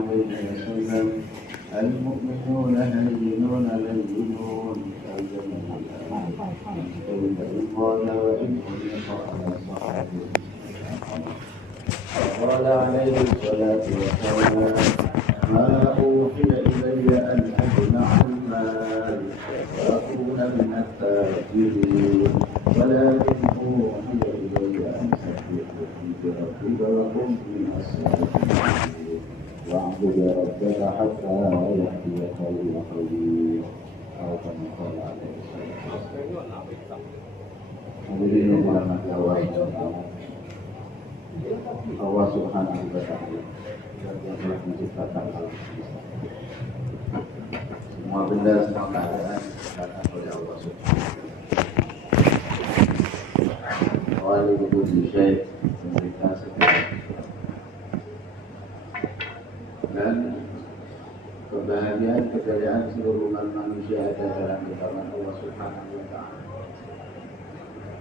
عليه وسلم المؤمنون هينون لينون كالجبل فإن قال وإن على صحابه قال عليه الصلاة والسلام ما أوحي إلي أن أجمع المال وأكون من التاجرين ولكن أوحي إلي أن أستغفر بربك وكن من الصالحين واعبد ربك حتى يأتيك اليقين أو كما قال عليه الصلاة والسلام. Hadirin ulama Allah Subhanahu wa Ta'ala yang telah menciptakan alam semesta. Semua benda, semua keadaan diciptakan oleh Allah Subhanahu wa Ta'ala. Awali wujud syekh memberikan segala dan kebahagiaan, kejayaan seluruh manusia ada dalam genggaman Allah Subhanahu wa Ta'ala.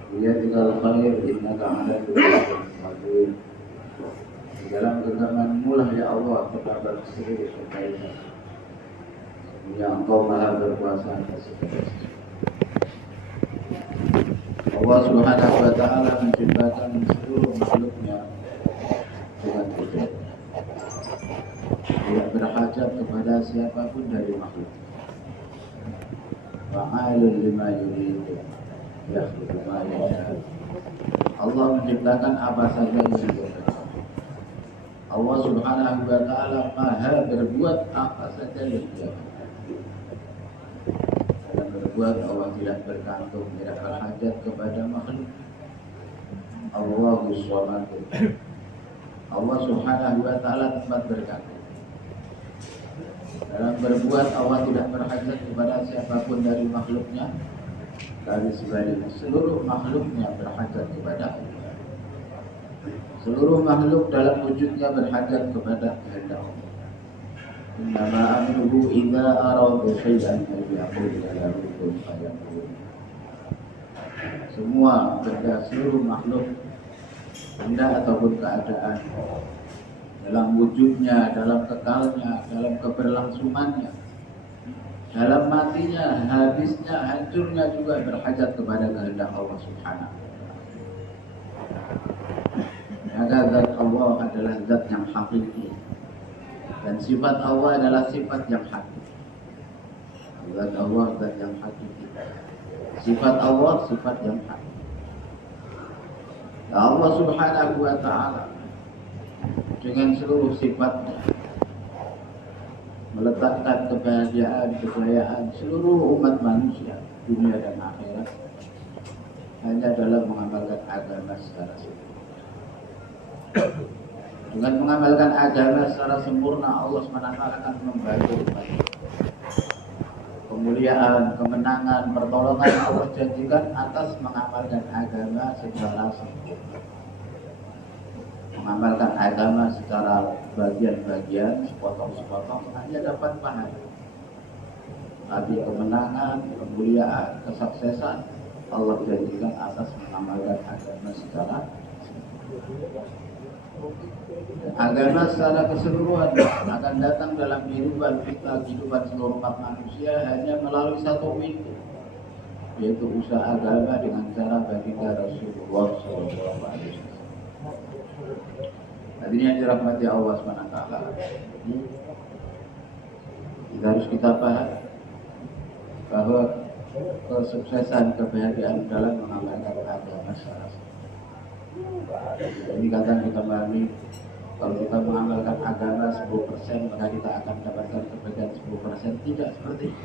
Dia tinggal khair, innaka ala kulli qadir. Dalam genggaman-Mu lah ya Allah terdapat seluruh kekayaan. Yang Engkau Maha berkuasa atas segala sesuatu. Allah Subhanahu wa Ta'ala menciptakan seluruh makhluknya dengan kudrat. Tidak berhajat kepada siapapun dari makhluk. Fa'alun lima yurid. Allah menciptakan apa saja yang diinginkan. Allah Subhanahu wa Ta'ala Maha berbuat apa saja yang Dia inginkan. Dalam berbuat Allah tidak bergantung, tidak berhajat kepada makhluk. Allahu Samad. Allah Subhanahu wa Ta'ala tempat bergantung. Dalam berbuat Allah tidak berhajat kepada siapapun dari makhluknya. Dari sebaliknya seluruh makhluknya berhajat kepada Allah. Seluruh makhluk dalam wujudnya berhajat kepada kehendak Allah. Innama amruhu idza arada syai'an an yaqula lahu kun fayakun. Semua benda, seluruh makhluk, benda ataupun keadaan dalam wujudnya, dalam kekalnya, dalam keberlangsungannya, dalam matinya, habisnya, hancurnya juga berhajat kepada kehendak Allah Subhanahu wa Ta'ala. Maka zat Allah adalah zat yang hakiki dan sifat Allah adalah sifat yang hakiki. Zat Allah zat yang hakiki. Sifat Allah sifat yang hakiki. Allah Subhanahu wa Ta'ala dengan seluruh sifatnya meletakkan kebahagiaan, kejayaan seluruh umat manusia, dunia dan akhirat hanya dalam mengamalkan agama secara sempurna. Dengan mengamalkan agama secara sempurna, Allah SWT akan membantu kemuliaan, kemenangan, pertolongan Allah janjikan atas mengamalkan agama secara sempurna. Mengamalkan agama secara bagian-bagian, sepotong-sepotong hanya dapat pahala. Tapi kemenangan, kemuliaan, kesuksesan Allah janjikan atas mengamalkan agama secara agama secara keseluruhan akan datang dalam kehidupan kita, kehidupan seluruh umat manusia hanya melalui satu pintu, yaitu usaha agama dengan cara baginda Rasulullah SAW. Hadirin yang dirahmati Allah SWT, harus kita paham bahwa kesuksesan, kebahagiaan dalam mengamalkan agama secara ini kadang kita pahami, kalau kita mengamalkan agama 10% maka kita akan mendapatkan kebahagiaan 10%. Tidak seperti itu.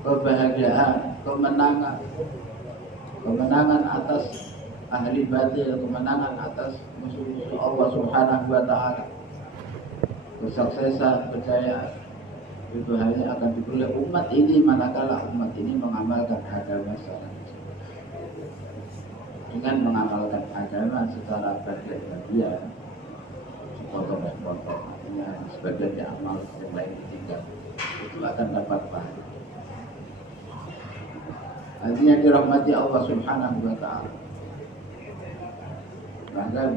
Kebahagiaan, kemenangan atas ahli batil, kemenangan atas musuh-musuh Allah Subhanahu wa Ta'ala, kesuksesan, kejayaan itu hanya akan diperoleh umat ini manakala umat ini mengamalkan agama secara dengan mengamalkan agama secara bagian-bagian, sepotong-sepotong, artinya sebagian diamal, yang lain ditinggal, itu akan dapat pahala. Artinya dirahmati Allah Subhanahu wa Ta'ala. Bahkan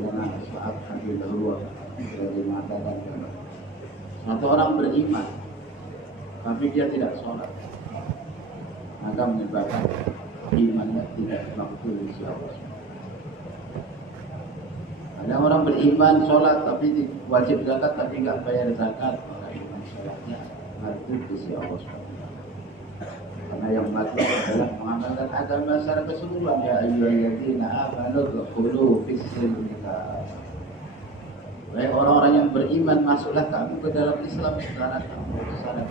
ulama saat Habibullah Jadi mengatakan satu orang beriman tapi dia tidak sholat, maka menyebabkan imannya tidak makbul di sisi Allah. Ada orang beriman sholat tapi wajib zakat tapi nggak bayar zakat, maka iman sholatnya makbul di sisi Allah. Karena yang makbul adalah mengamalkan agama secara keseluruhan. Ya ayyuhalladzina amanu udkhulu fis-silmi kaffah. Wahai orang-orang yang beriman, masuklah kamu ke dalam Islam secara keseluruhan.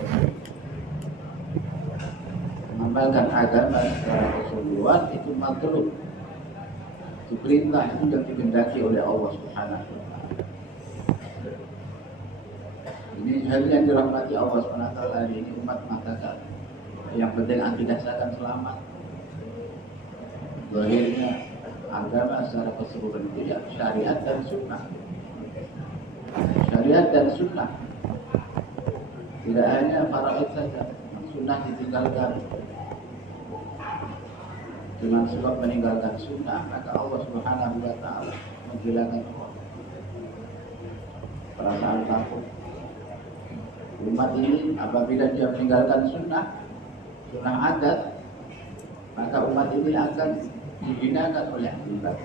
Mengamalkan agama secara keseluruhan itu matlub, itu perintah, itu yang dikehendaki oleh Allah Subhanahu wa Ta'ala. Ini hal yang dirahmati Allah Subhanahu wa Ta'ala. Hari ini umat mengatakan yang penting akidah saya akan selamat. Lahirnya agama secara keseluruhan itu ya syariat dan sunnah. Syariat dan sunnah, tidak hanya faraid saja. Sunnah ditinggalkan. Dengan sebab meninggalkan sunnah, maka Allah Subhanahu wa Ta'ala menghilangkan perasaan takut. Umat ini apabila dia meninggalkan sunnah adat, maka umat ini akan dihinakan oleh umat.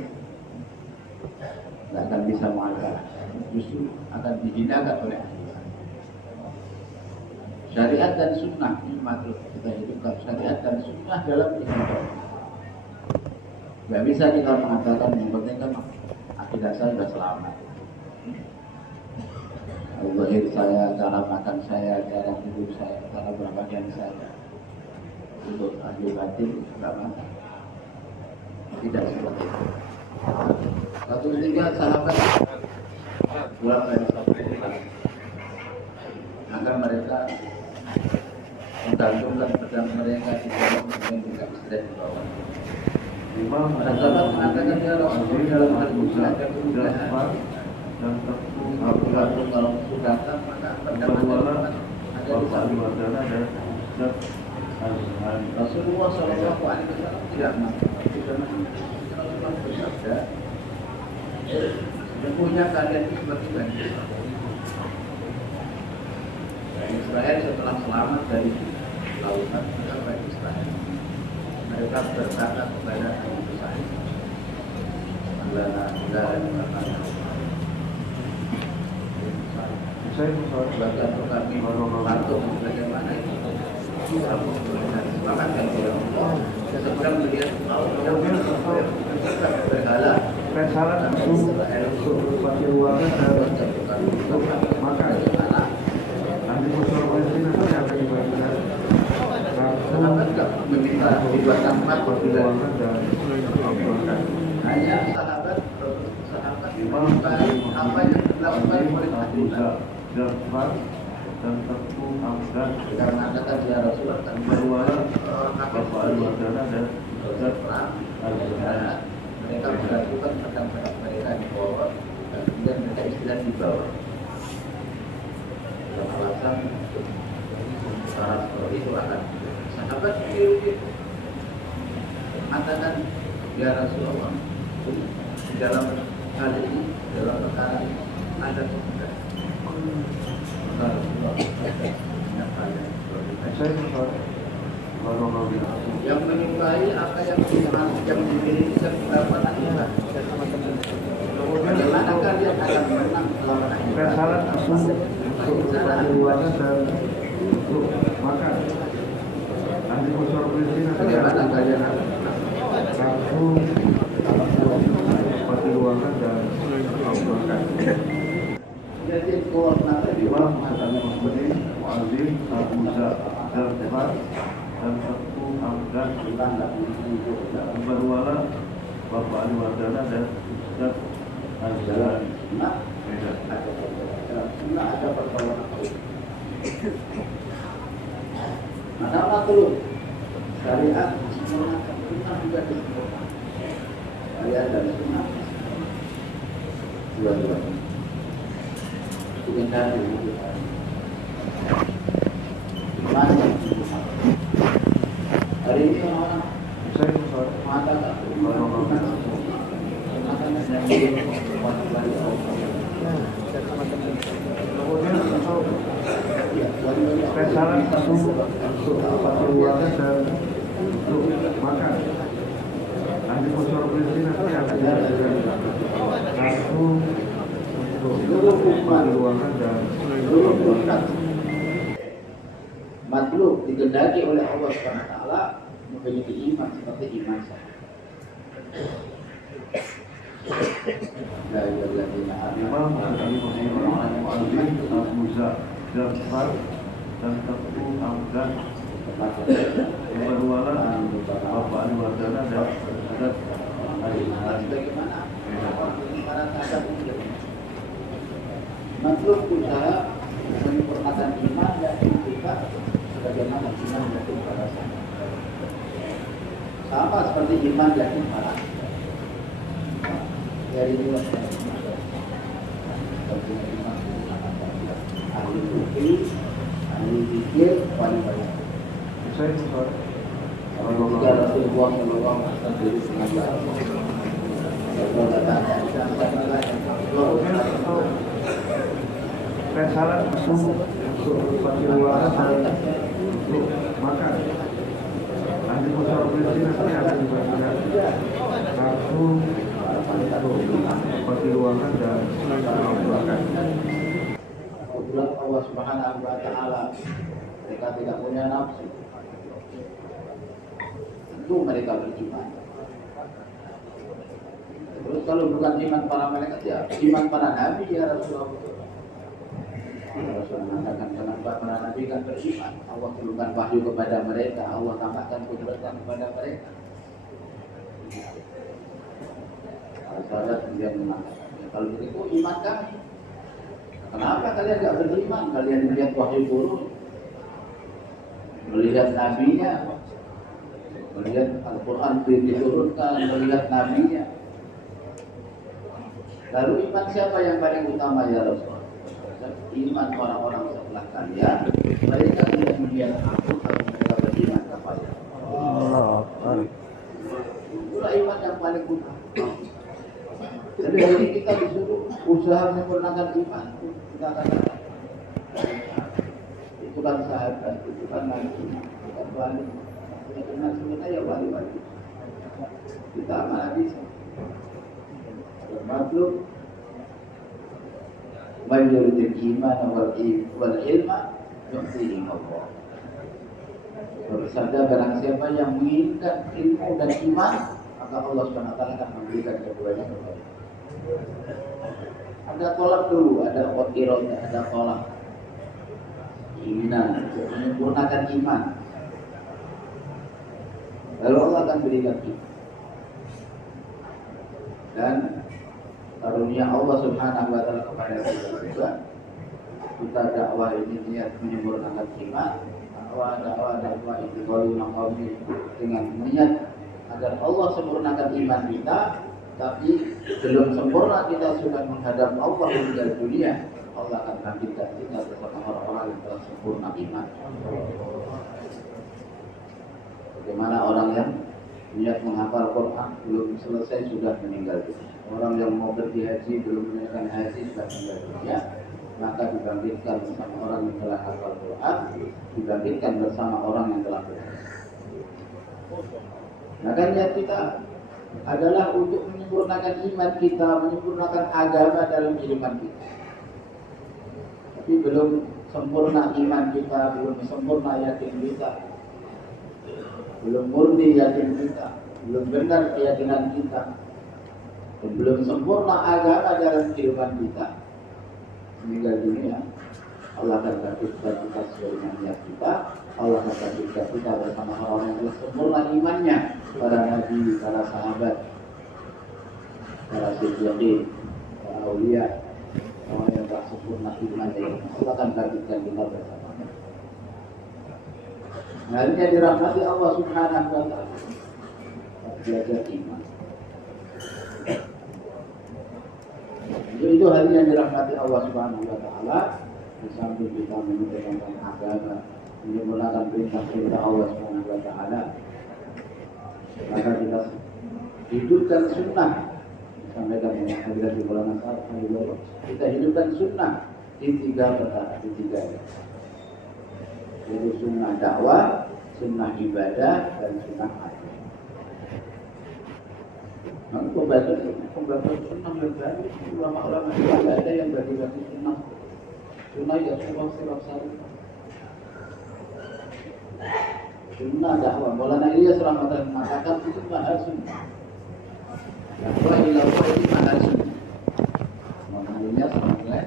Tidak akan bisa mengalah, justru akan dihinakan oleh umat. Syariat dan sunnah ini matlub kita hidupkan. Syariat dan sunnah dalam kehidupan. Gak bisa kita mengatakan yang penting kan akidah saya sudah selamat. Zahir saya, cara makan saya, cara hidup saya, cara berpakaian saya, untuk ahli batin tidak makan. Tidak seperti itu. Satu tiga sahabat pulang dari satu bulan, maka mereka menggantungkan pedang mereka di dalam dan tidak bisa dibawa. Para sahabat mengatakan ya Rasulullah, dalam hal ini ada perubahan dan tergantung kalau sudah datang maka pedang ada di sana. Rasulullah Shallallahu Alaihi Wasallam tidak mampu. Rasulullah bersabda, sesungguhnya kalian itu seperti Bani Israel setelah selamat dari lautan, maka Bani Israel mereka berkata kepada Nabi Musa, Allah bahkan kami patuh bagaimana itu. Maka sedang melihat berhala salah langsung pakai uangnya maka nanti musuh Palestina akan dibagikan. Sahabat tidak meminta dibuat tempat uangnya dan hanya sahabat meminta apa yang dilakukan oleh Nabi dan tepung amdan karena kata dia Rasulullah dan berwala bapak al-wadana dan perang mereka melakukan pedang-pedang mereka di bawah dan kemudian mereka istirahat di bawah. Dalam alasan syarat seperti itu akan sahabat mengatakan ya Rasulullah, di dalam hal ini, dalam perkara ini ada kemudahan. Yang menyukai apa yang dimiliki serta wanita. Bagaimana kalian akan menang melawan akhirat? Salah langsung uangnya dan untuk makan. Nanti musuh Palestina bagaimana kalian akan langsung seperti uangnya dan makan. Jadi koordinat Imam Sekali Mahmudi, Mu'adzim, Abu Zar, Zar, dan Satu Amdan, Berwala, Bapak Ali Wardana, dan Ustaz Al-Jalani. Ada pertolongan. Maka maklum syariat mengatakan sunnah juga disempurnakan. Syariat dan sunnah dua-duanya. Kita mana hari ini orang mengatakan Pesanan untuk pasti ruangan dan untuk makan. Nanti sponsor berisi nanti akan dihadirkan kartu untuk pasti ruangan dan makhluk dikehendaki oleh Allah Subhanahu wa taala memiliki iman seperti iman saya. La ilaha illallah. Imam Ali Muhammad Mu'adzim Al-Muza Jafar dan Teguh Amdan Ibaruala Bapak Ali Wardana dan Ustaz Bagaimana para sahabat makhluk usaha menyempurnakan iman dan kita bagaimana iman yakin para sahabat sama seperti iman yakin para dari dua ahli fikih, ahli zikir, wali-wali. Saya Ustaz Jika Rasulullah SAW sendiri mengajar Pesanan untuk pasti ruangan dan untuk makan. Nanti sponsor berisi nanti akan dibagikan kartu untuk pasti ruangan dan makan. Kebetulan Allah Subhanahu wa taala mereka tidak punya nafsu. Tentu mereka beriman. Terus kalau bukan iman para malaikat ya iman para nabi ya Rasulullah. Rasul mengatakan kenapa para nabi kan beriman. Allah turunkan wahyu kepada mereka, Allah tambahkan kudratnya kepada mereka. Sahabat kemudian mengatakan, ya, kalau begitu iman kami. Kenapa kalian tidak beriman? Kalian melihat wahyu turun, melihat nabinya, melihat Al-Quran diturunkan, melihat nabinya. Lalu iman siapa yang paling utama ya Rasulullah? Iman orang-orang sebelah kalian. Mereka tidak melihat aku, tapi mereka beriman kepada Allah. Itulah iman yang paling utama. Jadi hari ini kita disuruh usaha menyempurnakan iman. Kita katakan itu kan sahabat, itu kan nabi, itu kan wali. Itu kan ya wali-wali. Kita mana bisa? Makhluk majority iman wal ilma yu'tihi Allah. Bersabda barang siapa yang menginginkan ilmu dan iman, maka Allah SWT akan memberikan keduanya kepada. Ada tolak dulu, ada iroda, ada tolak. Keinginan untuk menyempurnakan iman. Lalu Allah akan berikan kita. Dan karunia Allah Subhanahu wa taala kepada kita juga. Kita dakwah ini niat menyempurnakan iman, dakwah itu kalau dengan niat agar Allah sempurnakan iman kita, tapi belum sempurna kita sudah menghadap Allah di dunia, Allah akan bangkitkan kita bersama orang-orang yang telah sempurna iman. Bagaimana orang yang niat menghafal Quran belum selesai sudah meninggal dunia. Orang yang mau pergi haji belum menunaikan haji sudah meninggal dunia. Maka dibangkitkan bersama orang yang telah hafal Quran, dibangkitkan bersama orang yang telah berhaji. Maka niat kita adalah untuk menyempurnakan iman kita, menyempurnakan agama dalam kehidupan kita. Tapi belum sempurna iman kita, belum sempurna yakin kita, belum murni yakin kita, belum benar keyakinan kita, dan belum sempurna agama dalam kehidupan kita. Meninggal dunia, Allah akan bangkitkan kita sesuai dengan niat kita. Allah akan bangkitkan kita bersama orang yang telah sempurna imannya, para nabi, para sahabat, para siddiqin, para aulia, orang yang telah sempurna imannya. Allah akan bangkitkan kita bersama. Harinya dirahmati Allah Subhanahu wa taala. Belajar iman. Itu hari yang dirahmati Allah Subhanahu wa taala. Di samping kita menunaikan agama, menyempurnakan perintah-perintah Allah Subhanahu wa taala, maka kita hidupkan sunnah. Sampaikan oleh Hadirat di bulan Asar, kita hidupkan sunnah di tiga perkara, di tiga. Itu sunnah dakwah, sunnah ibadah, dan sunnah hati. Nah, pembagian sunnah yang baru, ulama-ulama itu ada yang bagi-bagi sunnah. Sunnah ya surah sari. Sunnah dakwah. Maulana Ilyas Rahmatan mengatakan itu mahal sunnah. Dakwah ilawah ini mahal sunnah. Maulana Ilyas Rahmatan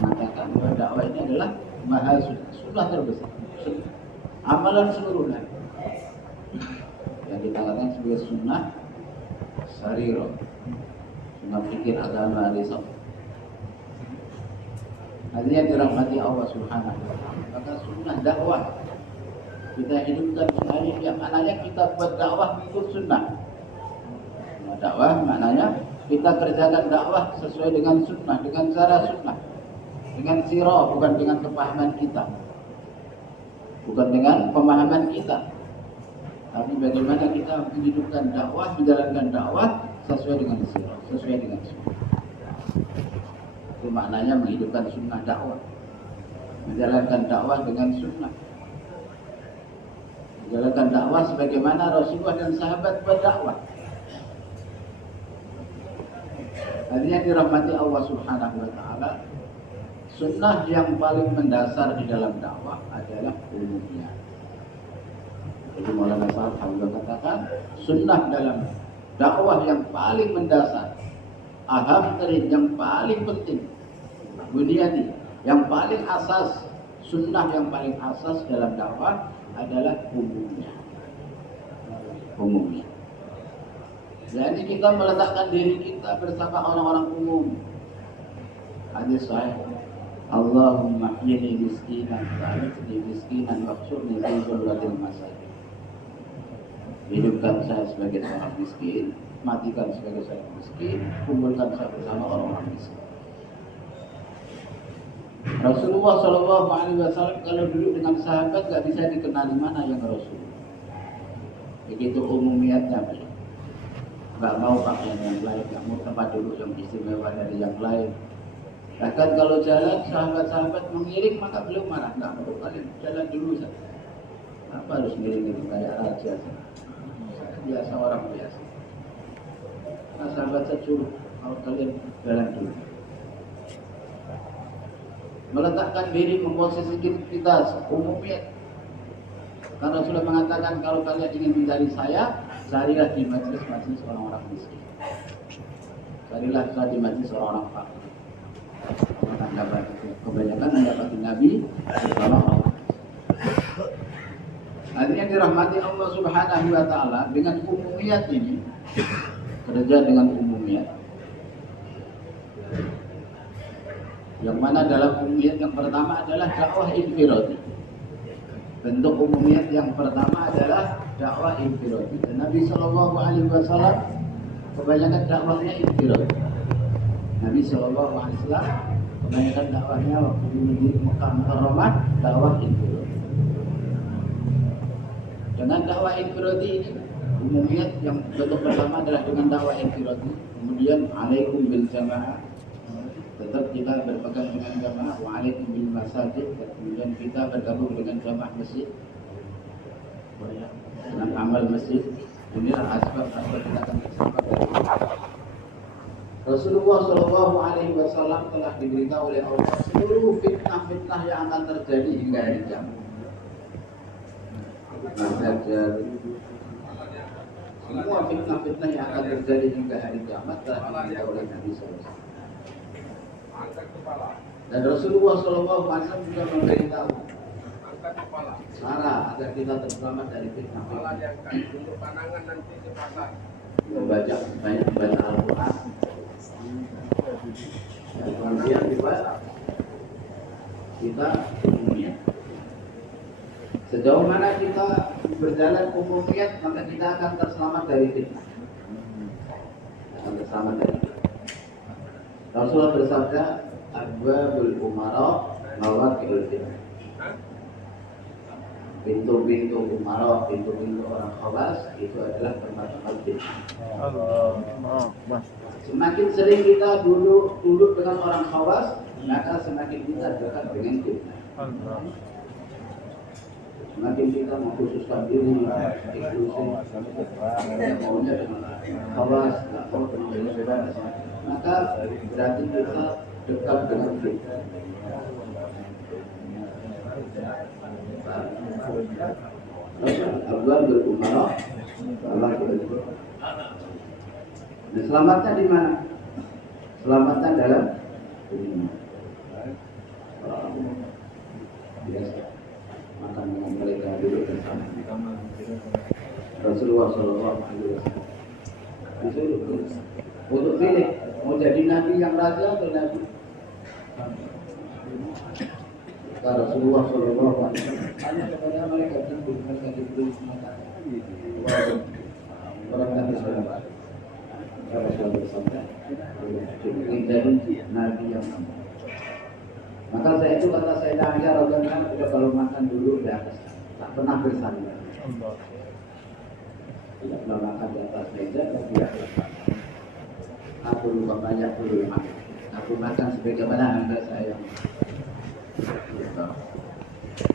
mengatakan bahwa dakwah ini adalah mahal sunnah. Sunnah terbesar. Sunnah. Amalan seluruhnya yang kita katakan sebagai sunnah sariro, sunnah fikir agama lisan. Artinya dirahmati Allah Subhanahu wa ta'ala. Maka sunnah dakwah kita hidupkan sunnah ini, yang maknanya kita buat dakwah ikut sunnah. Sunnah dakwah maknanya kita kerjakan dakwah sesuai dengan sunnah, dengan cara sunnah, dengan sirah, bukan dengan kepahaman kita, bukan dengan pemahaman kita, tapi bagaimana kita menghidupkan dakwah, menjalankan dakwah sesuai dengan sirah, sesuai dengan sunnah. Itu maknanya menghidupkan sunnah dakwah, menjalankan dakwah dengan sunnah, menjalankan dakwah sebagaimana Rasulullah dan sahabat berdakwah. Artinya dirahmati Allah Subhanahu wa ta'ala. Sunnah yang paling mendasar di dalam dakwah adalah umumnya. Jadi Maulana Sa'ad Hamzah katakan, sunnah dalam dakwah yang paling mendasar, aham terid, yang paling penting, buniyati, yang paling asas, sunnah yang paling asas dalam dakwah adalah umumnya. Umumnya. Jadi kita meletakkan diri kita bersama orang-orang umum. Hadis sahih. Allahumma hyini miskinan wa'afni miskinan waqsurni fi zulmatil masakin. Hidupkan saya sebagai seorang miskin, matikan sebagai seorang miskin, kumpulkan saya bersama orang-orang miskin. Rasulullah SAW kalau dulu dengan sahabat gak bisa dikenali mana yang Rasul. Begitu umumiatnya, gak mau pakaian yang lain, gak mau tempat duduk yang istimewa dari yang lain. Bahkan kalau jalan sahabat-sahabat mengiring maka beliau marah, gak mau, kalian jalan dulu saja. Apa harus ngiring kayak raja? Biasa, orang biasa. Nah, sahabat saya suruh, kalau kalian jalan dulu. Meletakkan diri, memposisikan kita umumnya. Karena Rasulullah mengatakan kalau kalian ingin mencari saya, carilah di majlis-majlis orang-orang miskin. Carilah di majlis orang-orang fakir. Kebanyakan mendapati Nabi bersama Allah. Artinya dirahmati Allah Subhanahu wa ta'ala dengan umumiyat ini, kerja dengan umumiyat. Yang mana dalam umumiyat yang pertama adalah dakwah infiradi. Bentuk umumiyat yang pertama adalah dakwah infiradi. Dan Nabi SAW kebanyakan dakwahnya infiradi. Nabi SAW kebanyakan dakwahnya waktu di Mekah Mukarramah dakwah infiradi. Dengan dakwah infiradi ini, umumiyat yang bentuk pertama adalah dengan dakwah infiradi. Kemudian alaikum bil jamaah, tetap kita berpegang dengan jamaah, wa alaikum bil masajid, dan kemudian kita bergabung dengan jamaah masjid, dengan amal masjid. Inilah asbab-asbab kita akan bersama. Rasulullah SAW telah diberitahu oleh Allah seluruh fitnah-fitnah yang akan terjadi hingga hari kiamat. Semua fitnah-fitnah yang akan terjadi hingga hari kiamat telah diberitahu oleh Nabi SAW. Dan Rasulullah SAW juga memberitahu cara agar kita terselamat dari fitnah. Membaca banyak baca Al-Quran. Dan kemudian juga kita umumnya. Sejauh mana kita berjalan umumiyat, maka kita akan terselamat dari fitnah. Akan terselamat dari fitnah. Rasulullah bersabda, "Abwabul umara mawaqi'ul fitnah." Pintu-pintu umara, pintu-pintu orang khawas itu adalah tempat-tempat fitnah. Semakin sering kita duduk dengan orang khawas, maka semakin kita dekat dengan fitnah. Semakin kita mengkhususkan diri, inklusif, maunya dengan awas, maka berarti kita dekat dengan kita. Abuan berumah, Allah berumah. Selamatnya di mana? Selamatnya dalam dunia. Biasa makan dengan mereka duduk bersama. Rasulullah Shallallahu Alaihi Wasallam disuruh untuk pilih mau jadi nabi yang raja atau nabi. Rasulullah Shallallahu Alaihi Wasallam hanya kepada mereka diberi makanan. Orang nabi Shallallahu Rasulullah bersabda jadi nabi yang aman. Maka saya itu kata saya Aisyah radhiyallahu anha kalau makan dulu di atas, tak pernah bersandar. Tidak pernah makan di atas meja, tapi di atas. Aku lupa banyak dulu makan. Aku makan sebagaimana anda saya.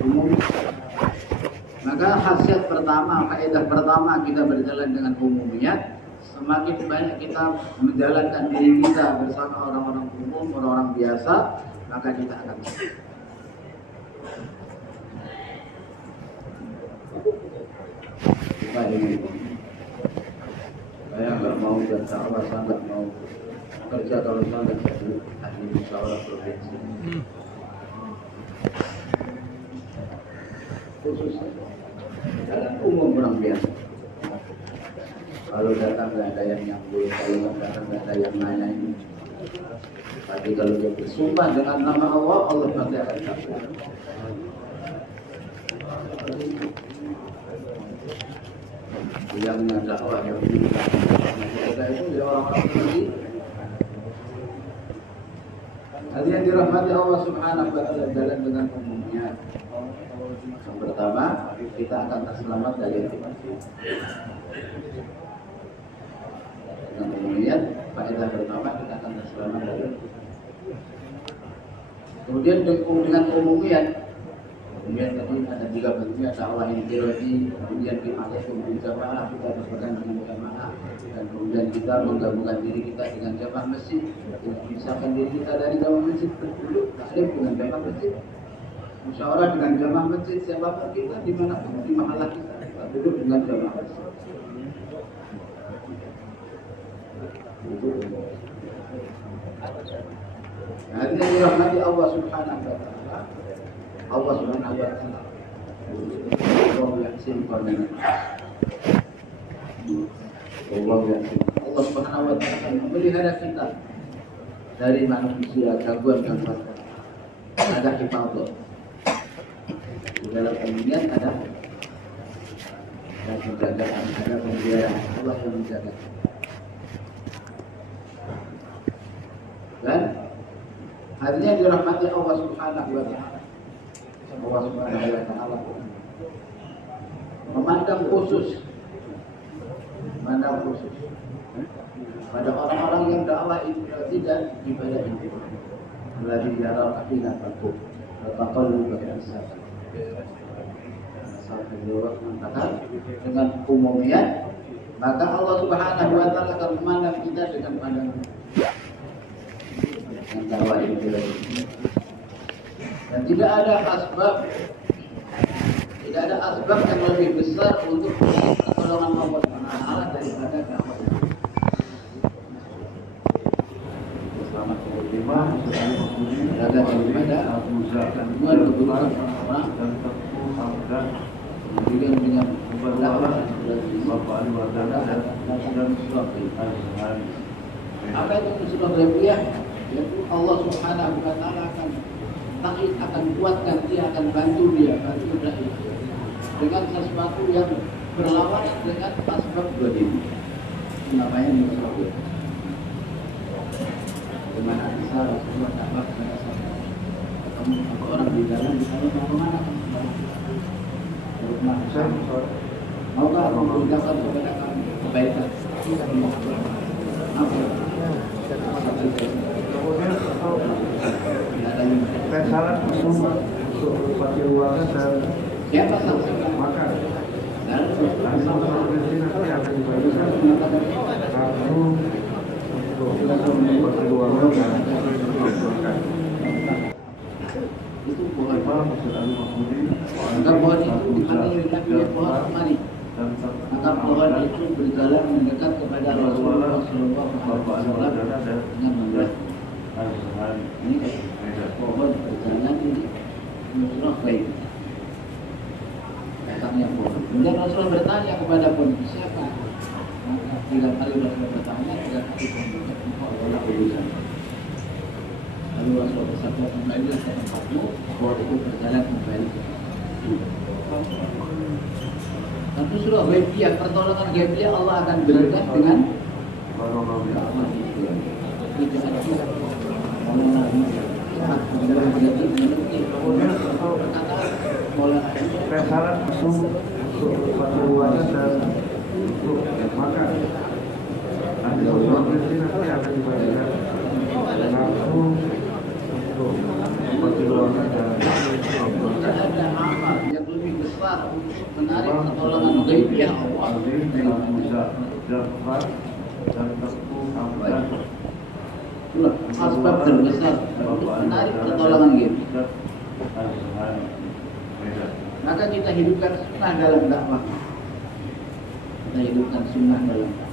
Umum. Maka khasiat pertama, faedah pertama kita berjalan dengan umumiyat. Semakin banyak kita menjalankan diri kita bersama orang-orang umum, orang-orang biasa, maka kita akan saya nggak mau berdakwah, saya nggak mau kerja kalau saya nggak jadi ahli musyawarah provinsi. Khususnya dalam umum orang biasa. Kalau datang nggak ada yang nyambut, kalau datang nggak ada yang nanyain. Tapi kalau dia bersumpah dengan nama Allah, Allah pasti akan kabul. Yang dakwah yang kita itu ya orang-orang seperti yang dirahmati Allah Subhanahu wa Ta'ala jalan dengan umumnya. Yang pertama, kita akan terselamat dari dengan umumnya. Faedah pertama, kita akan terselamat dari. Kemudian dengan umumnya tadi ada 3 bentuknya, ada Allah intirati, kemudian bi'alaikum jamaah, kita berpegang dengan jamaah, dan kemudian kita menggabungkan diri kita dengan jamaah masjid, memisahkan diri kita dari jamaah masjid, berduduk taklim dengan jamaah masjid, musyawarah dengan jamaah masjid, siapapun kita dimanapun di mahalah kita duduk dengan jamaah masjid. Nah, ini dirahmati Allah Subhanahu wa Ta'ala. Allah Subhanahu wa Ta'ala Allah yahsin qadana. Allah Subhanahu wa Ta'ala memelihara kita dari manusia gangguan-gangguan. Ada hifadzah. Di dalam kemudian ada penjagaan, ada pemeliharaan. Allah yang menjaga. Dan hadinya dirahmati Allah Subhanahu wa Ta'ala. Allah Subhanahu wa Ta'ala memandang khusus pada orang-orang yang dakwah itu tidak ibadah itu. Alladzi yara kafina takut taqallu bi'asa. Sampai jawab mengatakan dengan umumnya, maka Allah Subhanahu wa Ta'ala akan memandang kita dengan pandangan yang dakwah itu. Dan tidak ada asbab yang lebih besar untuk pertolongan Allah Subhanahu daripada dakwah. Selamat menerima jaga daripada gangguan keburukan orang dan terpulang kemudian dengan dakwah Bapak Al-Wadana dan suatu hari. Apa itu surat Rabbiyah? Yaitu Allah Subhanahu wa Ta'ala akan kuatkan dia, akan bantu dia dengan sesuatu yang berlawanan dengan asbab ini. Namanya musabir. Bagaimana bisa Rasulullah dapat kepada sahabat? Kamu orang di dalam ditanya mau kemana? Maukah aku mengucapkan kepada kamu kebaikan? Saya saran untuk pakai ruangan dan Siapa saksi? Maka Dan ahli konsekuensi nanti akan dibagikan kartu untuk perkeluaran dan perkeluaran. itu pohon. Imam Masjid Ali Mahmudi, Maka pohon itu dipanggil Nabi pohon mari. dan satu Maka pohon itu berjalan mendekat kepada Rasulullah SAW dengan membuat ini pohon berjalan ini Nusrah baik. Datangnya pohon. Kemudian Rasul bertanya kepada pohon itu siapa? Maka 3 kali Rasul bertanya, 3 kali pohon itu adalah urusan. Lalu Rasul bersabda kembali ke tempatmu, pohon itu berjalan kembali ke tentu surah Ghaibiyah, pertolongan Ghaibiyah Allah akan berikan dengan rahmat itu. Tidak ada syarat untuk perkeluaran dan untuk makan. Ahli konsekuensi nanti akan dibagikan langsung untuk perkeluaran dan tidak ada amal yang lebih besar untuk menarik pertolongan Ghaibiyah Allah. Dan tentu Hamdan. Itulah asbab terbesar untuk menarik pertolongan Ghaibiyah. Maka kita hidupkan sunnah dalam dakwah. Kita hidupkan sunnah dalam dakwah.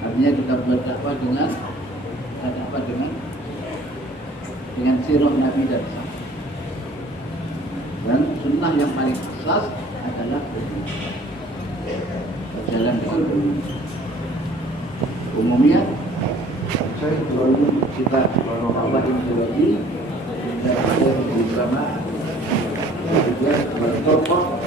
Artinya kita buat dakwah dengan sirah Nabi dan sahabat. Dan sunnah yang paling asas adalah berjalan dengan umumnya kita dakwah intelektual dan bersama juga bertokoh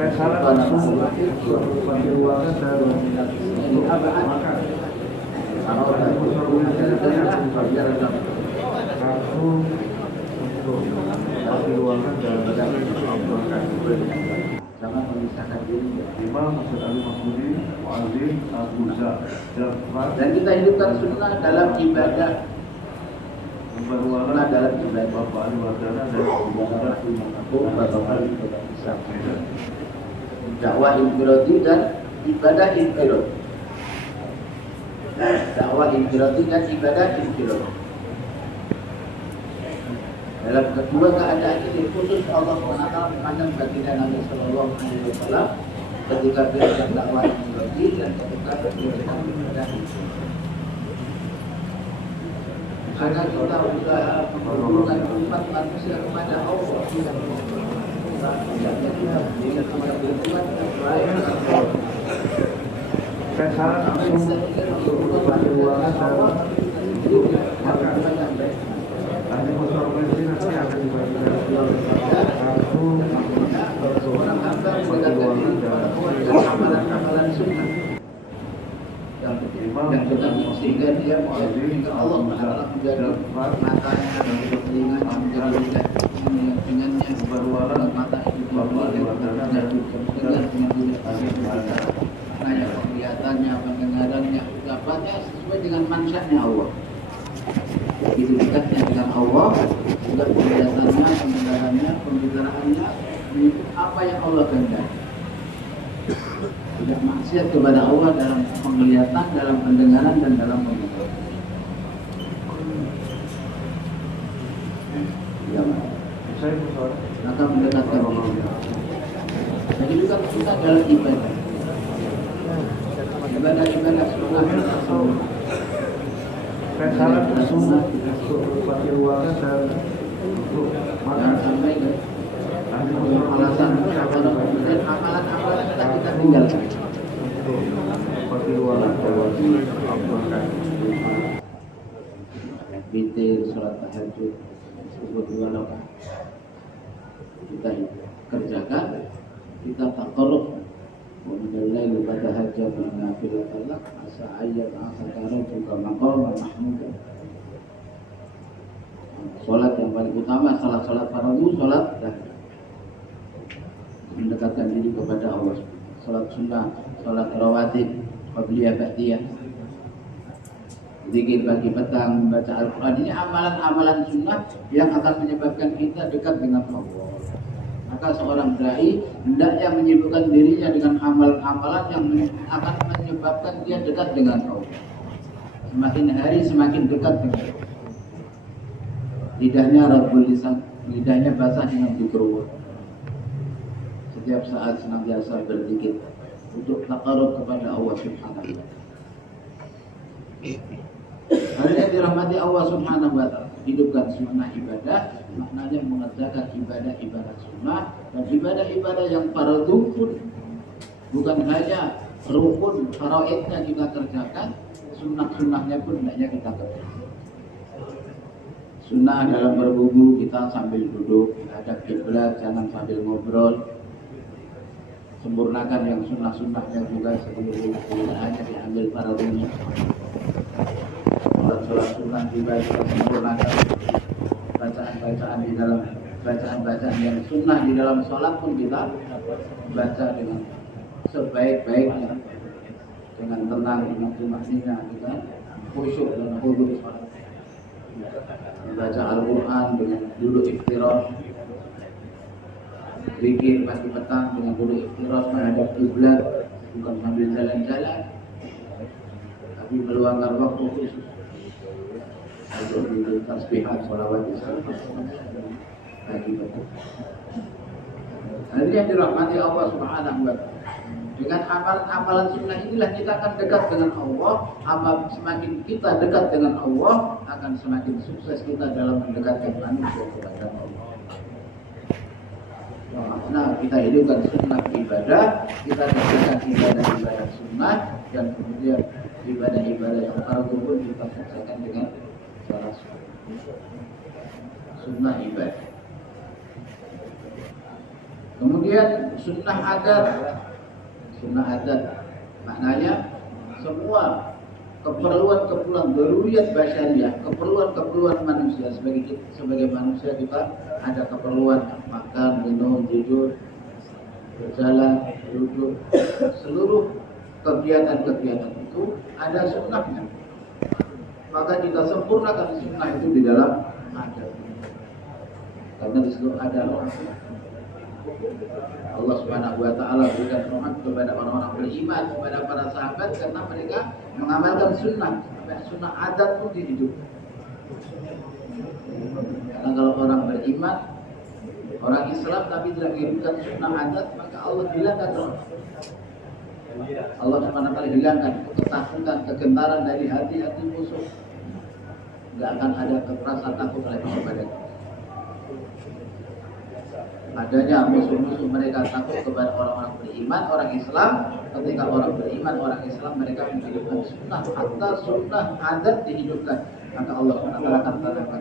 syarat untuk perkeluaran dan untuk makan. Ahli konsekuensi nanti akan dibagikan langsung untuk perkeluaran dan makan. Jangan memisahkan diri. Imam Masjid Ali Mahmudi, Mu'adzin, Abu Ja'far. Dan kita hidupkan sunnah dalam ibadah. Sunnah dalam ibadah. Bapak Ali Wardana dan dakwah infiradi dan ibadah infiradi. Dakwah infiradi dan ibadah infiradi. Dalam kedua keadaan ini khusus Allah SWT memandang baginda Nabi Sallallahu Alaihi Wasallam ketika beliau dakwah infiradi dan ketika beliau ibadah infiradi. Karena kita usaha menghubungkan umat manusia kepada Allah. syarat untuk perkeluaran dan untuk makan. Ahli konsekuensi nanti akan dibagikan langsung untuk perkeluaran dan amalan sunnah yang kita sehingga dia sehingga Allah Taala menjadi matanya dan telinganya menjadi lidah dengannya berwarna mata itu menjadi dengan hanya penglihatannya, pendengarannya, ucapannya sesuai dengan mansyatnya Allah. Begitu dekatnya dengan Allah, juga penglihatannya, pendengarannya, pembicaraannya mengikut apa yang Allah kehendaki. Tidak maksiat kepada Allah dalam penglihatan, dalam pendengaran dan dalam pembicaraan. Ya, maka mendekatkan diri. Jadi juga kita dalam ibadah. Ibadah-ibadah sunnah. syarat untuk perkeluaran dan untuk makan. Sampai ke alasan kemudian amalan-amalan kita tinggalkan. Untuk perkeluaran dan makan. Witir, sholat tahajud, sebut dua rakaat. Kita kerjakan, kita taqarrub. Wa min al-laili fatahajjad bihi nafilatan lak asa ayat asaka rabbuka maqaman mahmuda. Salat yang paling utama, salat fardu, salat mendekatkan diri kepada Allah. Salat sunnah, salat rawatib, qabliyah, ba'diyah. zikir pagi petang, membaca Al-Quran. Ini amalan-amalan sunnah yang akan menyebabkan kita dekat dengan Allah. Maka seorang dai hendaknya menyibukkan dirinya dengan amalan-amalan yang akan menyebabkan dia dekat dengan Allah. Semakin hari semakin dekat dengan Allah. Lidahnya rabbul lisan, lidahnya basah dengan zikrullah. Setiap saat senantiasa berzikir untuk taqarrub kepada Allah Subhanahu wa taala. Hari yang dirahmati Allah Subhanahu wa taala, hidupkan sunnah ibadah, maknanya mengerjakan ibadah-ibadah sunnah dan ibadah-ibadah yang fardhu pun bukan hanya rukun faraidnya kita kerjakan, sunnah-sunnahnya pun hendaknya kita kerjakan. Sunnah dalam berwudu kita sambil duduk menghadap kiblat, jangan sambil ngobrol. Sempurnakan yang sunnah-sunnahnya juga seluruh hanya diambil fardhunya. Sholat sunnah juga kita sempurnakan. Bacaan-bacaan di dalam bacaan-bacaan yang sunnah di dalam sholat pun kita baca dengan sebaik-baiknya, dengan tenang, dengan tumaksina, dengan khusyuk dan khudu sholat. Membaca Al-Quran dengan duduk iftirash, zikir pagi petang dengan duduk iftirash menghadap kiblat, bukan sambil jalan-jalan, tapi meluangkan waktu khusus untuk duduk tasbihat, sholawat, pagi petang. Hadirin yang dirahmati Allah Subhanahu wa taala. Dengan amalan-amalan sunnah inilah kita akan dekat dengan Allah. Semakin kita dekat dengan Allah, akan semakin sukses kita dalam mendekatkan manusia kepada Allah. Nah, kita hidupkan sunnah ibadah, kita kerjakan ibadah-ibadah sunnah, dan kemudian ibadah-ibadah yang fardhu pun kita kerjakan dengan cara sunnah ibadah. Kemudian sunnah adat. Sunnah adat maknanya semua keperluan-keperluan daruriyat basyariah, keperluan-keperluan manusia. Sebagai manusia kita ada keperluan makan, minum, tidur, berjalan, duduk. Seluruh kegiatan-kegiatan itu ada sunnahnya. Maka kita sempurnakan sunnah itu di dalam adat. Karena di situ ada Allah Subhanahu wa taala berikan rahmat kepada orang-orang beriman, kepada para sahabat karena mereka mengamalkan sunnah, sampai sunnah adat pun dihidupkan. Karena kalau orang beriman, orang Islam tapi tidak menghidupkan sunnah adat, maka Allah hilangkan rahmat. Allah Subhanahu wa taala hilangkan ketakutan, kegentaran dari hati-hati musuh. Tidak akan ada rasa takut lagi kepada kita. Adanya musuh-musuh mereka takut kepada orang-orang beriman, orang Islam. Ketika orang beriman, orang Islam, mereka menghidupkan sunnah, hatta sunnah adat dihidupkan, maka Allah akan tanamkan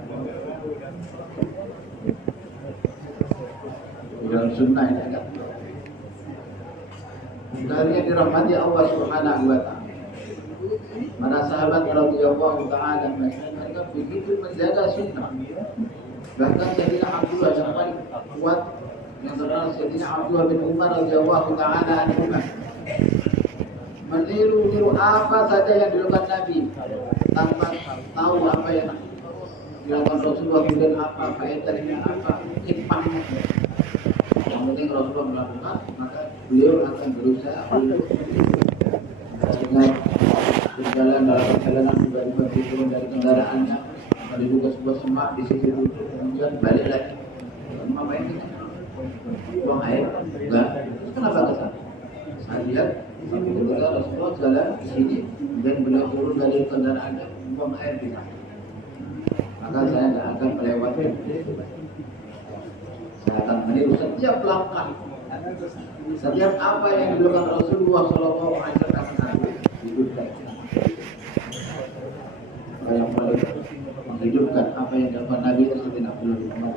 dalam sunnah ini agak. Dari yang dirahmati Allah Subhanahu wa taala, para sahabat radhiyallahu taala mereka begitu menjaga sunnah. Bahkan Sayyidina Abdullah yang paling kuat yang terkenal, Sayyidina Abdullah bin Umar radhiyallahu taala anhu, meniru apa saja yang dilakukan Nabi tanpa tahu apa yang dilakukan Rasulullah, kemudian apa faedahnya, apa hikmahnya. Yang penting Rasulullah melakukan, maka beliau akan berusaha untuk dengan berjalan dalam perjalanan tiba-tiba turun dari kendaraannya, menuju ke sebuah semak, di situ duduk, kemudian balik lagi. Ngapain kita? Buang air? Enggak. Terus kenapa ke sana? Saya lihat sampai ketika Rasulullah jalan di sini dan beliau turun dari kendaraannya, buang air di sana. Maka saya tidak akan melewati. Saya akan meniru setiap langkah, setiap apa yang dilakukan Rasulullah Shallallahu Alaihi Wasallam hidupkan. Yang paling menghidupkan apa yang dilakukan Nabi itu Sayyidina Abdullah bin Umar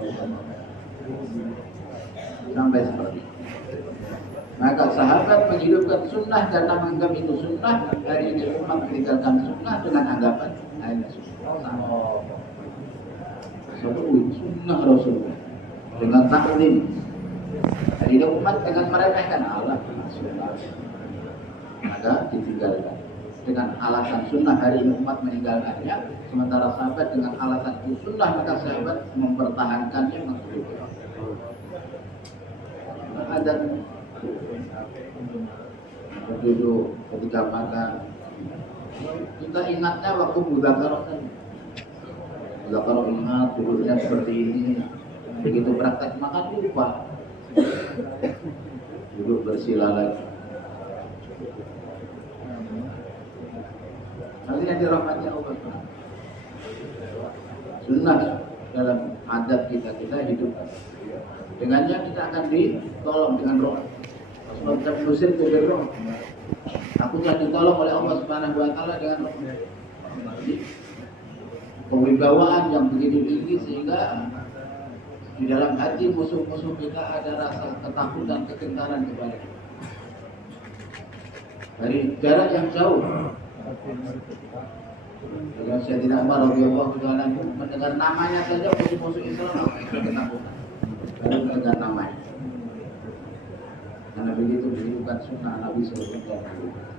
sampai seperti itu. Maka sahabat menghidupkan sunnah karena menganggap itu sunnah. Hari ini umat meninggalkan sunnah dengan anggapan hanya sunnah. Sunnah Rasulullah dengan taklim. Hari ini umat dengan meremehkan Allah sunnah, maka ditinggalkan. dengan alasan sunnah hari ini umat meninggalkannya, sementara sahabat dengan alasan itu sunnah maka sahabat mempertahankannya mengikuti. Ada duduk ketika makan, kita ingatnya waktu mudzakarah kan. Mudzakarah ingat duduknya seperti ini, begitu praktek makan lupa, duduk bersila lagi. Nanti yang dirahmati Allah. Sunnah dalam adat kita hidupkan. Dengannya kita akan ditolong dengan roh. Sebab kita berusir dengan roh. Aku telah ditolong oleh Allah Subhanahu Wa Taala dengan roh. Kewibawaan yang begitu tinggi sehingga di dalam hati musuh-musuh kita ada rasa ketakutan, kegentaran kepada kita. Dari jarak yang jauh. Kalau saya tidak Umar radhiyallahu taala mendengar namanya saja musuh-musuh Islam ketakutan. Baru mendengar namanya. Karena begitu dihidupkan sunnah Nabi Sallallahu Alaihi Wasallam.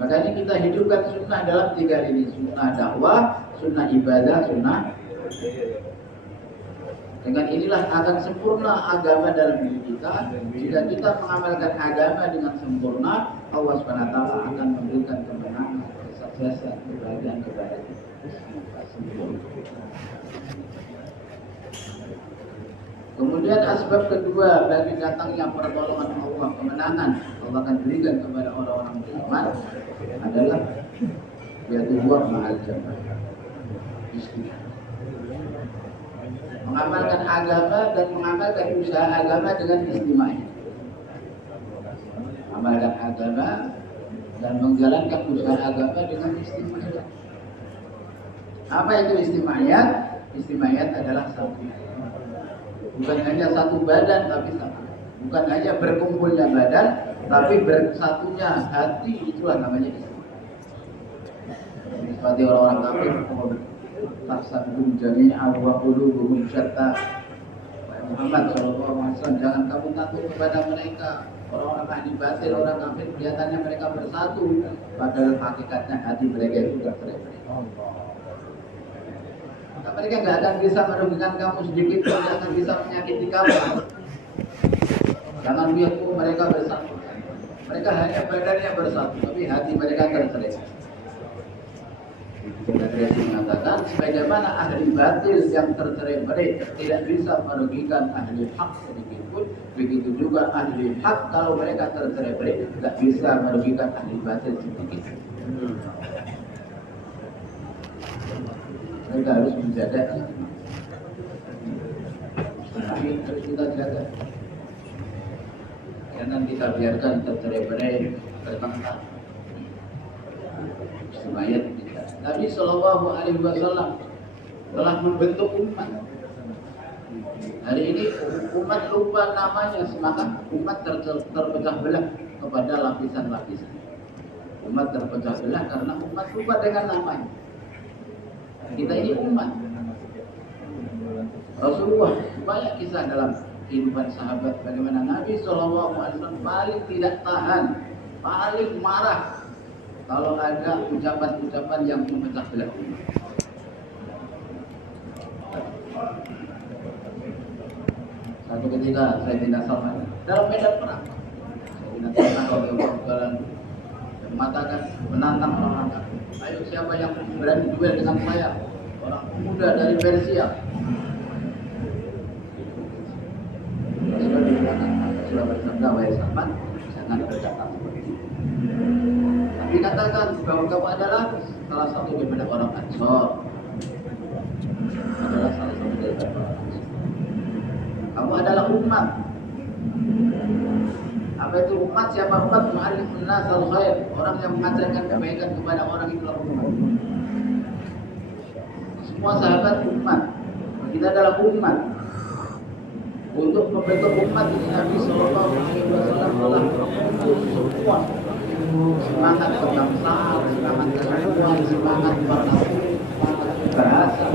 Makanya kita hidupkan sunnah dalam 3 ini: sunnah dakwah, sunnah ibadah, sunnah. Dengan inilah akan sempurna agama dalam diri kita. Jika kita mengamalkan agama dengan sempurna, Allah SWT akan memberikan kemenangan, kesuksesan, kebahagiaan kepada kita. Kemudian asbab kedua bagi datangnya pertolongan Allah, kemenangan Allah akan berikan kepada orang-orang beriman adalah yaitu buah ma'al jamaah, istiqamah. Mengamalkan agama dan mengamalkan usaha agama dengan istiqamah. Mengamalkan agama dan menjalankan usaha agama dengan istiqamah. Apa itu istiqamah? Istiqamah adalah satu. Bukan hanya satu badan tapi satu. Bukan hanya berkumpulnya badan tapi bersatunya hati, itulah namanya istiqamah. Seperti orang-orang kafir taksabum jami'an wa qulubuhum syatta. Muhammad sallallahu alaihi wasallam, jangan kamu takut kepada mereka. Orang-orang ahli batil, orang kafir kelihatannya mereka bersatu, padahal hakikatnya hati mereka itu terbelah. Mereka nggak akan bisa merugikan kamu sedikit pun, nggak akan bisa menyakiti kamu. Jangan lihat mereka bersatu. Mereka hanya badannya bersatu, tapi hati mereka tercerai. Nabi mengatakan, sebagaimana ahli batil yang tercerai-berai tidak bisa merugikan ahli hak sedikit pun, begitu juga ahli hak kalau mereka tercerai-berai tidak bisa merugikan ahli batil sedikit. Mereka harus menjaga ini. Tapi harus kita jaga. Jangan kita biarkan tercerai-berai bertengkar. Semayat kita. Nabi Shallallahu Alaihi Wasallam telah membentuk umat. Hari ini umat lupa namanya, maka umat terpecah belah kepada lapisan-lapisan. Umat terpecah belah karena umat lupa dengan namanya. Kita ini umat. Rasulullah banyak kisah dalam kehidupan sahabat bagaimana Nabi Shallallahu Alaihi Wasallam paling tidak tahan, paling marah kalau ada ucapan-ucapan yang memecah belah umat. Satu ketika saya tidak sama dalam medan perang, saya tidak sama kalau jalan mengatakan menantang orang kafir. Ayo siapa yang berani duel dengan saya? Orang muda dari Persia. Rasulullah di belakang sudah bersabda, wahai sahabat, jangan berkata seperti itu. Tapi katakan bahwa kamu adalah salah satu daripada orang Ansor. Adalah salah satu daripada orang Ansor. Kamu adalah umat. Apa itu umat? Siapa umat? Ma'alimun nasal khair. Orang yang mengajarkan kebaikan kepada orang itulah umat. Semua sahabat umat. Kita adalah umat. Untuk membentuk umat ini Nabi Sallallahu Alaihi Wasallam telah membentuk semua semangat kebangsaan, semangat kesatuan, semangat persatuan, semangat bahasa.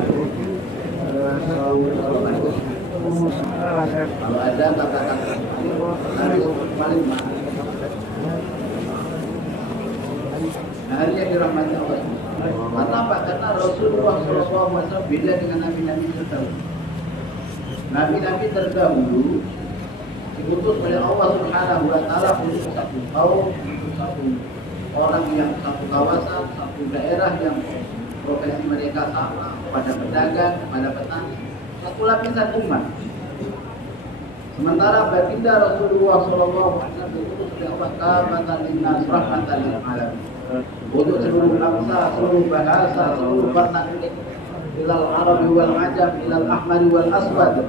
Kalau ada kata-kata harus paling mahal. Hari yang dirahmati Allah. Karena apa? Karena Rasulullah SAW beda dengan nabi-nabi terdahulu. Nabi-nabi terdahulu diutus oleh Allah Subhanahu wa Ta'ala untuk satu kaum, untuk satu orang yang satu kawasan, satu daerah yang profesi mereka sama, pada pedagang, pada petani, satu lapisan umat. Sementara baginda Rasulullah SAW diutus oleh Allah kafatan linnas rahmatan lil alamin. Untuk seluruh bangsa, seluruh bahasa, seluruh warna kulit, ilal Arabi wal Ajam, ilal Ahmari wal Aswad,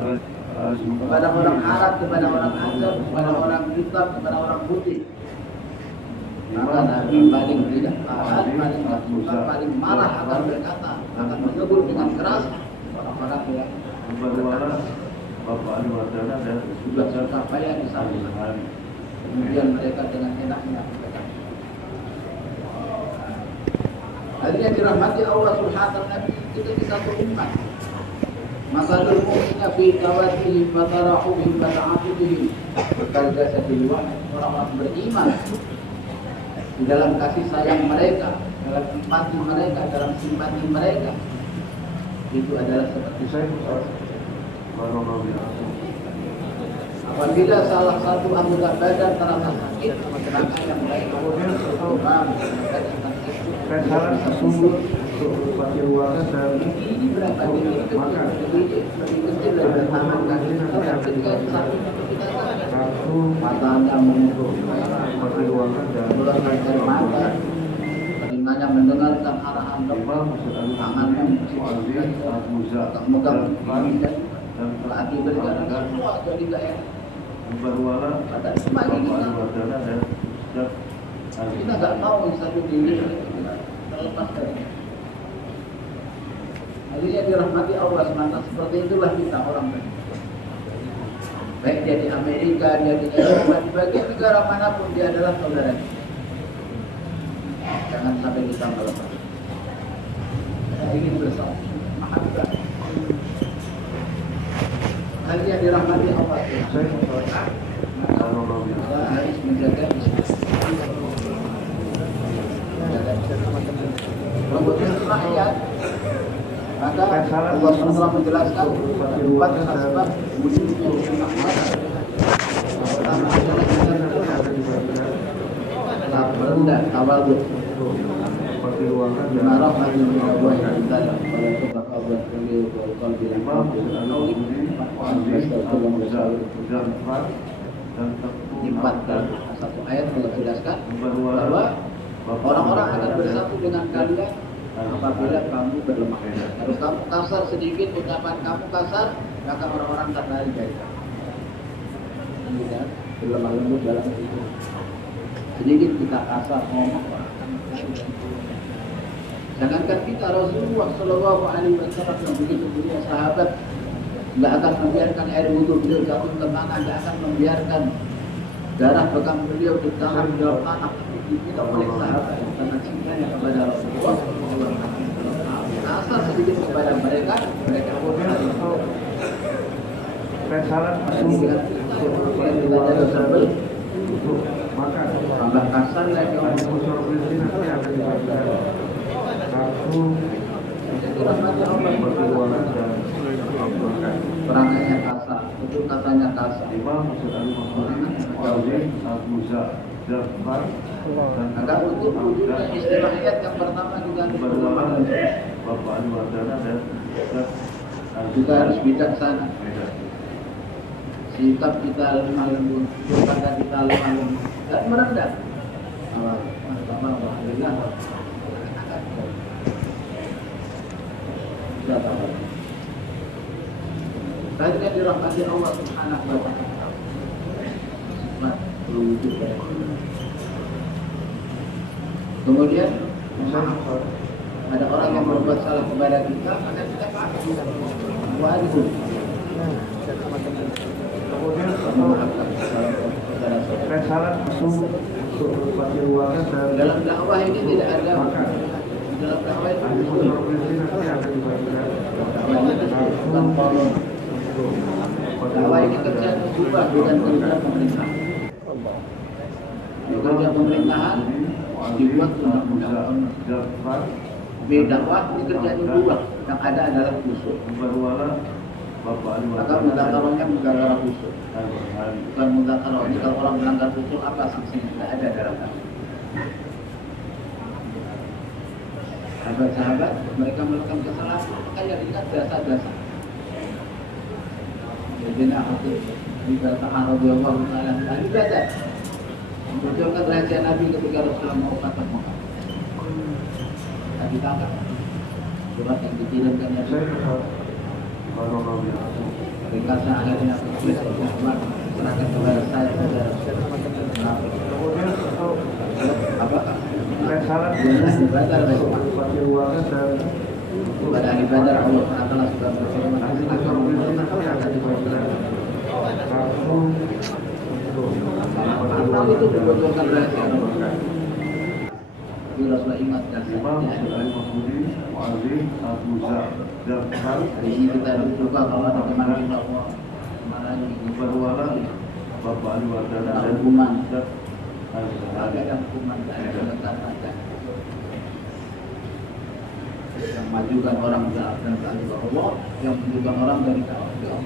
kepada orang Arab, kepada orang Ajam, kepada orang hitam, kepada orang putih. Maka Nabi paling tidak tahan, paling tak suka, paling marah akan berkata, akan menegur dengan keras orang-orang yang berwarna Bapak Ali Wardana dan sudah serta payah di sana. Kemudian mereka dengan enaknya berkata. Hadirin dirahmati Allah Subhanahu wa Ta'ala, kita di satu umat. Masalul mu'minina fi tawatihim wa tarahumihim wa ta'atufihim kaljasadil wahid. Orang-orang beriman di dalam kasih sayang mereka, dalam empati mereka, dalam simpati mereka, itu adalah seperti apabila salah satu anggota badan terasa sakit, maka yang lain Saran sesungguh untuk bagi ruangan dan ini berapa ini makan lebih kecil dari tangan kaki ketika sakit satu matanya mengukur bagi ruangan dan mulai dari mata telinganya mendengarkan arahan dokter tangannya Muazzin Al-Muza megang dan lagi berjalan semua jadi gak enak berwarna kata Bapak cuma ini Ali Wardana dan kita nggak tahu satu diri terlepas dari akhirnya dirahmati Allah SWT. Seperti itulah kita orang baik dia di Amerika, dia di Eropa, di bagian negara manapun dia adalah saudara kita. Jangan sampai kita melepas. Kita ingin bersama mahabbah. Akhirnya dirahmati Allah SWT. Kita harus menjaga kemudian rakyat, maka Allah SWT menjelaskan empat asbab wujudnya rahmat. Pertama adalah merendah tawadhu, marah hati Allah yang dalam pada sebab Allah beliau qalbi empat dan satu ayat Allah jelaskan bahwa orang-orang akan bersatu dengan kalian apabila kamu berlemah. Kalau kamu kasar sedikit, ucapan kamu kasar, maka orang-orang akan lari dari kamu. Kemudian berlemah lembut dalam hidup. Sedikit kita kasar ngomong orang akan lari dari kamu. Jangankan kita, Rasulullah Shallallahu Alaihi Wasallam yang begitu punya sahabat, nggak akan membiarkan air wudhu beliau jatuh ke tanah, nggak akan membiarkan darah bekam beliau di dalam tanah. Tidak oleh sahabat karena cintanya kepada Rasulullah kasar sedikit kepada mereka pun saran dengan kita ada sebel tambah kasar lagi itu rahmatnya Allah perangannya kasar, itu katanya kasar. Maka untuk wujudnya istilah ayat yang pertama diganti berlemah Bapak Ali Wardana dan juga harus bijaksana. Sikap kita lemah lembut, kata kita lemah lembut dan merendah. Alhamdulillah. Hadirin dirahmati Allah Subhanahu wa Ta'ala. Berwujud dari kemudian ada orang yang berbuat salah kepada kita, maka kita maafkan. Waduh. saran langsung untuk bagi ruangan dan Dalam dakwah ini tidak ada. Dalam dakwah itu dakwah ini kerja subah bukan kerja pemerintah. Kerja pemerintahan dibuat undang-undang. Beda ini kerjaan dua, yang ada adalah khusus. Maka mudzakarahnya mudzakarah khusus, bukan mudzakarah. Ini kalau orang melanggar khusus apa sanksinya? Tidak ada dalam hadis. Sahabat-sahabat mereka melakukan kesalahan, maka yang ingat dosa-dosa. Jadi aku dikatakan radhiyallahu taala anhu Badar membocorkan rahasia Nabi ketika Rasulullah mau fatah Mekah. Nabi tangkap surat yang dikirimkan Nabi. Ringkasnya akhirnya aku tulis serahkan kepada saya saudara. Apa? Jelas di Badar pada hari Badar Allah Taala sudah berfirman itu dibocorkan rahasia tapi Rasulullah ingatkan hari ini kita berdoa kalau ada teman kita hukuman ada hukuman ada yang majukan orang dan kepada Allah, yang menunjukkan orang dari Allah.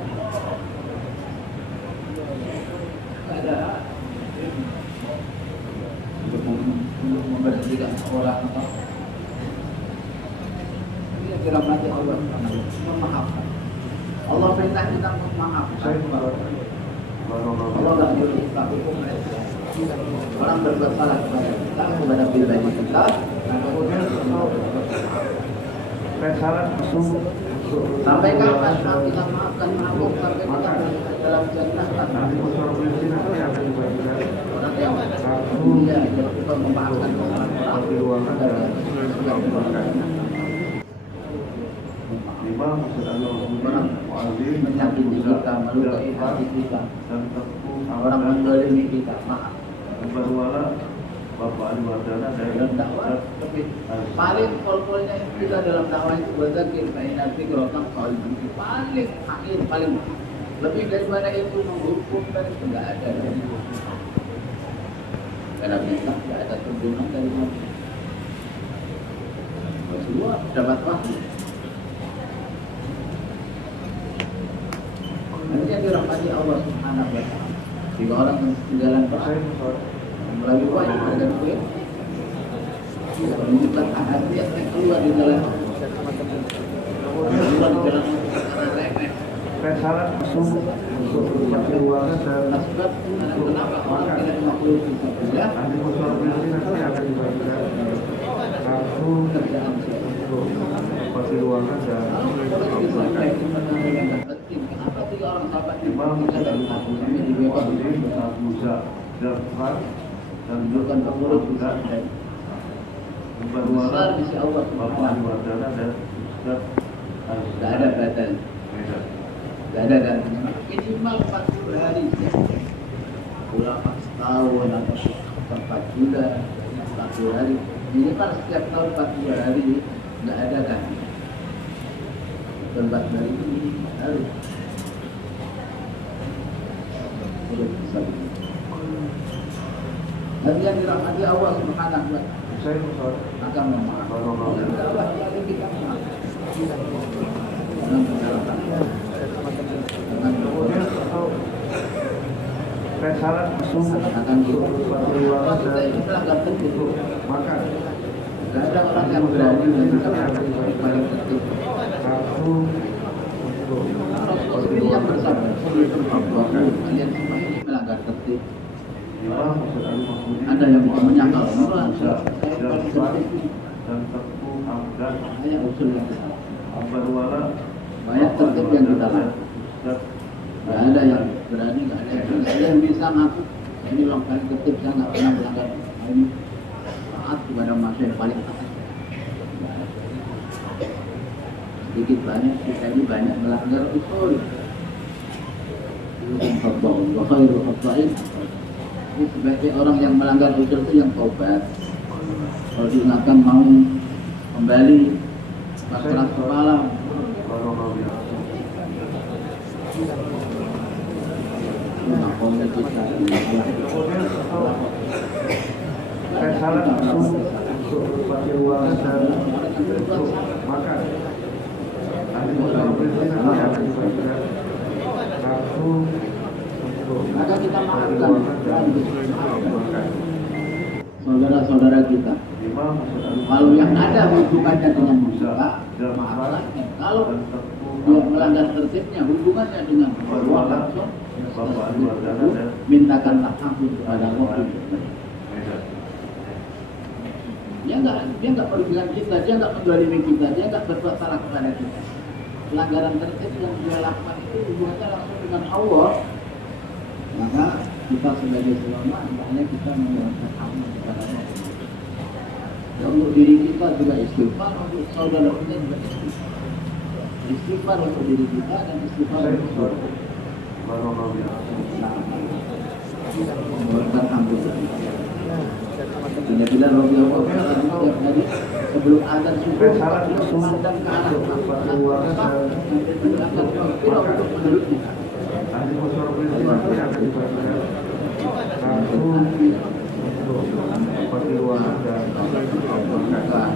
Ada untuk memberhentikan orang atau ini dirahmati Allah, memaafkan. Allah perintah kita untuk memaafkan. Allah tidak nyuruh kita hukum orang berbuat salah kepada pribadi kita. Sampai kapan kita maafkan mabuk sampai kita dalam jannah orang yang dunia kita memaafkan orang menyakiti kita, melukai hati kita, orang menzalimi kita, maaf. Dalam dakwah paling pol-polnya kita dalam dakwah itu berzakir nanti gerotang paling akhir paling lebih daripada itu menghukum dan itu nggak ada dalam Islam nggak ada tuntunan dari Nabi. Semua dapat wahyu. Nanti yang dirahmati Allah Subhanahu wa Ta'ala. Jika orang ketinggalan melalui wahyu dan kuih menunjukkan hati yang keluar di jalan Salat subuh pakai ruangan dan sebab kenapa orang tidak makhluk ya nanti musuh yang akan dibagikan aku kerjaan pakai ruangan dan kenapa tiga orang sahabat imam dan Abu Ja'far dan bukan pengurus juga besar di sisi Allah Subhanahu wa Ta'ala dan tidak ada batal, tidak ada dan minimal 40 hari ulama setahun atau 4 bulan 40 hari minimal setiap tahun 40 hari tidak ada kan 40 hari ini harus dan yang dirahmati Allah Subhanahu wa Ta'ala akan memaafkan. Allah yang kita salat subuh akan kita ini melanggar tertib. maka Tidak ada orang yang berani dan bisa paling tertib. Ini yang bersama. Kalian semua ini melanggar tertib. Ada yang mau menyangkal orang. dan tentu amdan Hanya usul yang berwala banyak tertib yang kita lakukan. Tidak ada yang berani, tidak ada yang bisa ngaku. Ini orang paling tertib, saya nggak pernah melanggar ini. Taat kepada manusia yang paling taat. Sedikit banyak kita ini banyak melanggar usul. Ini sebagai orang yang melanggar usul itu yang taubat. Kalau diingatkan mau kembali keras kepala. Saya saran untuk pakai uang dan untuk makan. Nanti kalau presiden akan dibagikan kartu untuk Maka kita pakai maafkan uang dan makan. saudara-saudara kita. Imam Kalau yang ada hubungannya dengan musibah, maafkan. Kalau dia melanggar tertibnya, hubungannya dengan Allah langsung, mintakanlah ampun kepada Allah. Dia nggak merugikan kita, dia nggak menzalimi kita, dia nggak berbuat salah kepada kita. Pelanggaran tertib yang dia lakukan itu hubungannya langsung dengan Allah. Maka kita sebagai ulama hendaknya kita menjalankan amal kepada Allah. Dan untuk diri kita juga istighfar, untuk saudara kita juga istighfar. Istighfar untuk diri kita dan istighfar untuk mengeluarkan ampun. Bila Rasulullah setiap hari sebelum azan subuh beliau memandang ke arah Ka'bah nanti akan berkira untuk menurutnya. Nanti musuh presiden akan dibagikan kartu untuk pakai uang dan makan.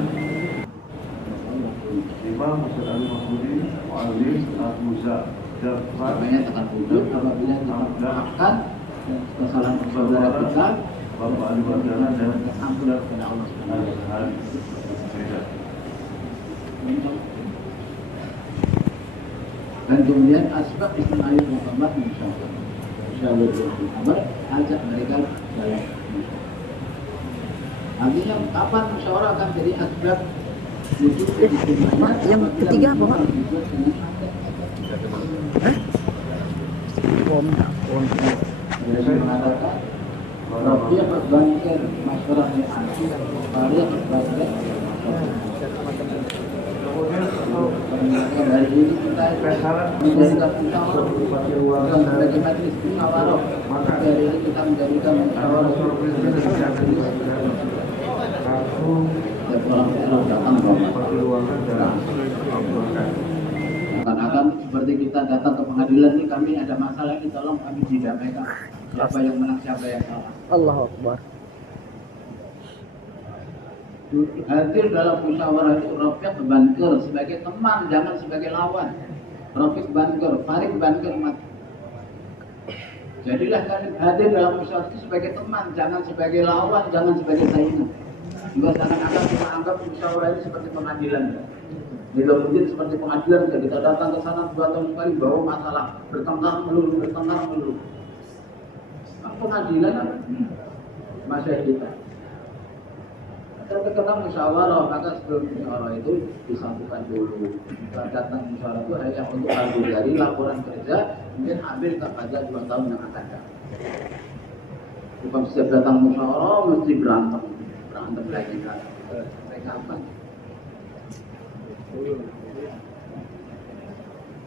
Imam Musa Ali Mahmudi, Mu'alim, Al-Muza, Jafar, Makanya tekan wujud apabila kita memaafkan kesalahan saudara kita, Bapak Ali Badana dan ampun kepada Allah Subhanahu wa taala. Dan kemudian asbab istimai Muhammad insyaallah. Insyaallah Muhammad ajak mereka dalam artinya kapan musyawarah akan jadi asbab wujud istimai. Yang ketiga apa, Pak? Jadi mengatakan Rabbia berbangkit masyarakat yang anti Maria berbangkit dari ini kita menjadikan musyawarah bukan sebagai majlis musyawarah. Maka dari ini kita menjadikan musyawarah setiap orang Islam datang akan seperti kita datang ke pengadilan ini, kami ada masalah ini, tolong kami didamaikan. Siapa yang menang, siapa yang kalah. Allahu Akbar. Hadir dalam musyawarah itu Rafiq Banker sebagai teman, jangan sebagai lawan. Rafiq Banker, Farid Banker mat. Jadilah kalian hadir dalam musyawarah itu sebagai teman, jangan sebagai lawan, jangan sebagai saingan. Juga seakan-akan kita anggap musyawarah ini seperti pengadilan. Bila mungkin seperti pengadilan, kita datang ke sana 2 tahun sekali bawa masalah, bertengkar melulu. Pengadilan apa? Masya kita. Kita musyawarah, maka sebelum musyawarah itu disatukan dulu. Kita datang musyawarah itu hanya untuk lalu dari laporan kerja, kemudian ambil kepada 2 tahun yang akan datang. Bukan setiap datang musyawarah mesti berantem lagi kan? Sampai kapan?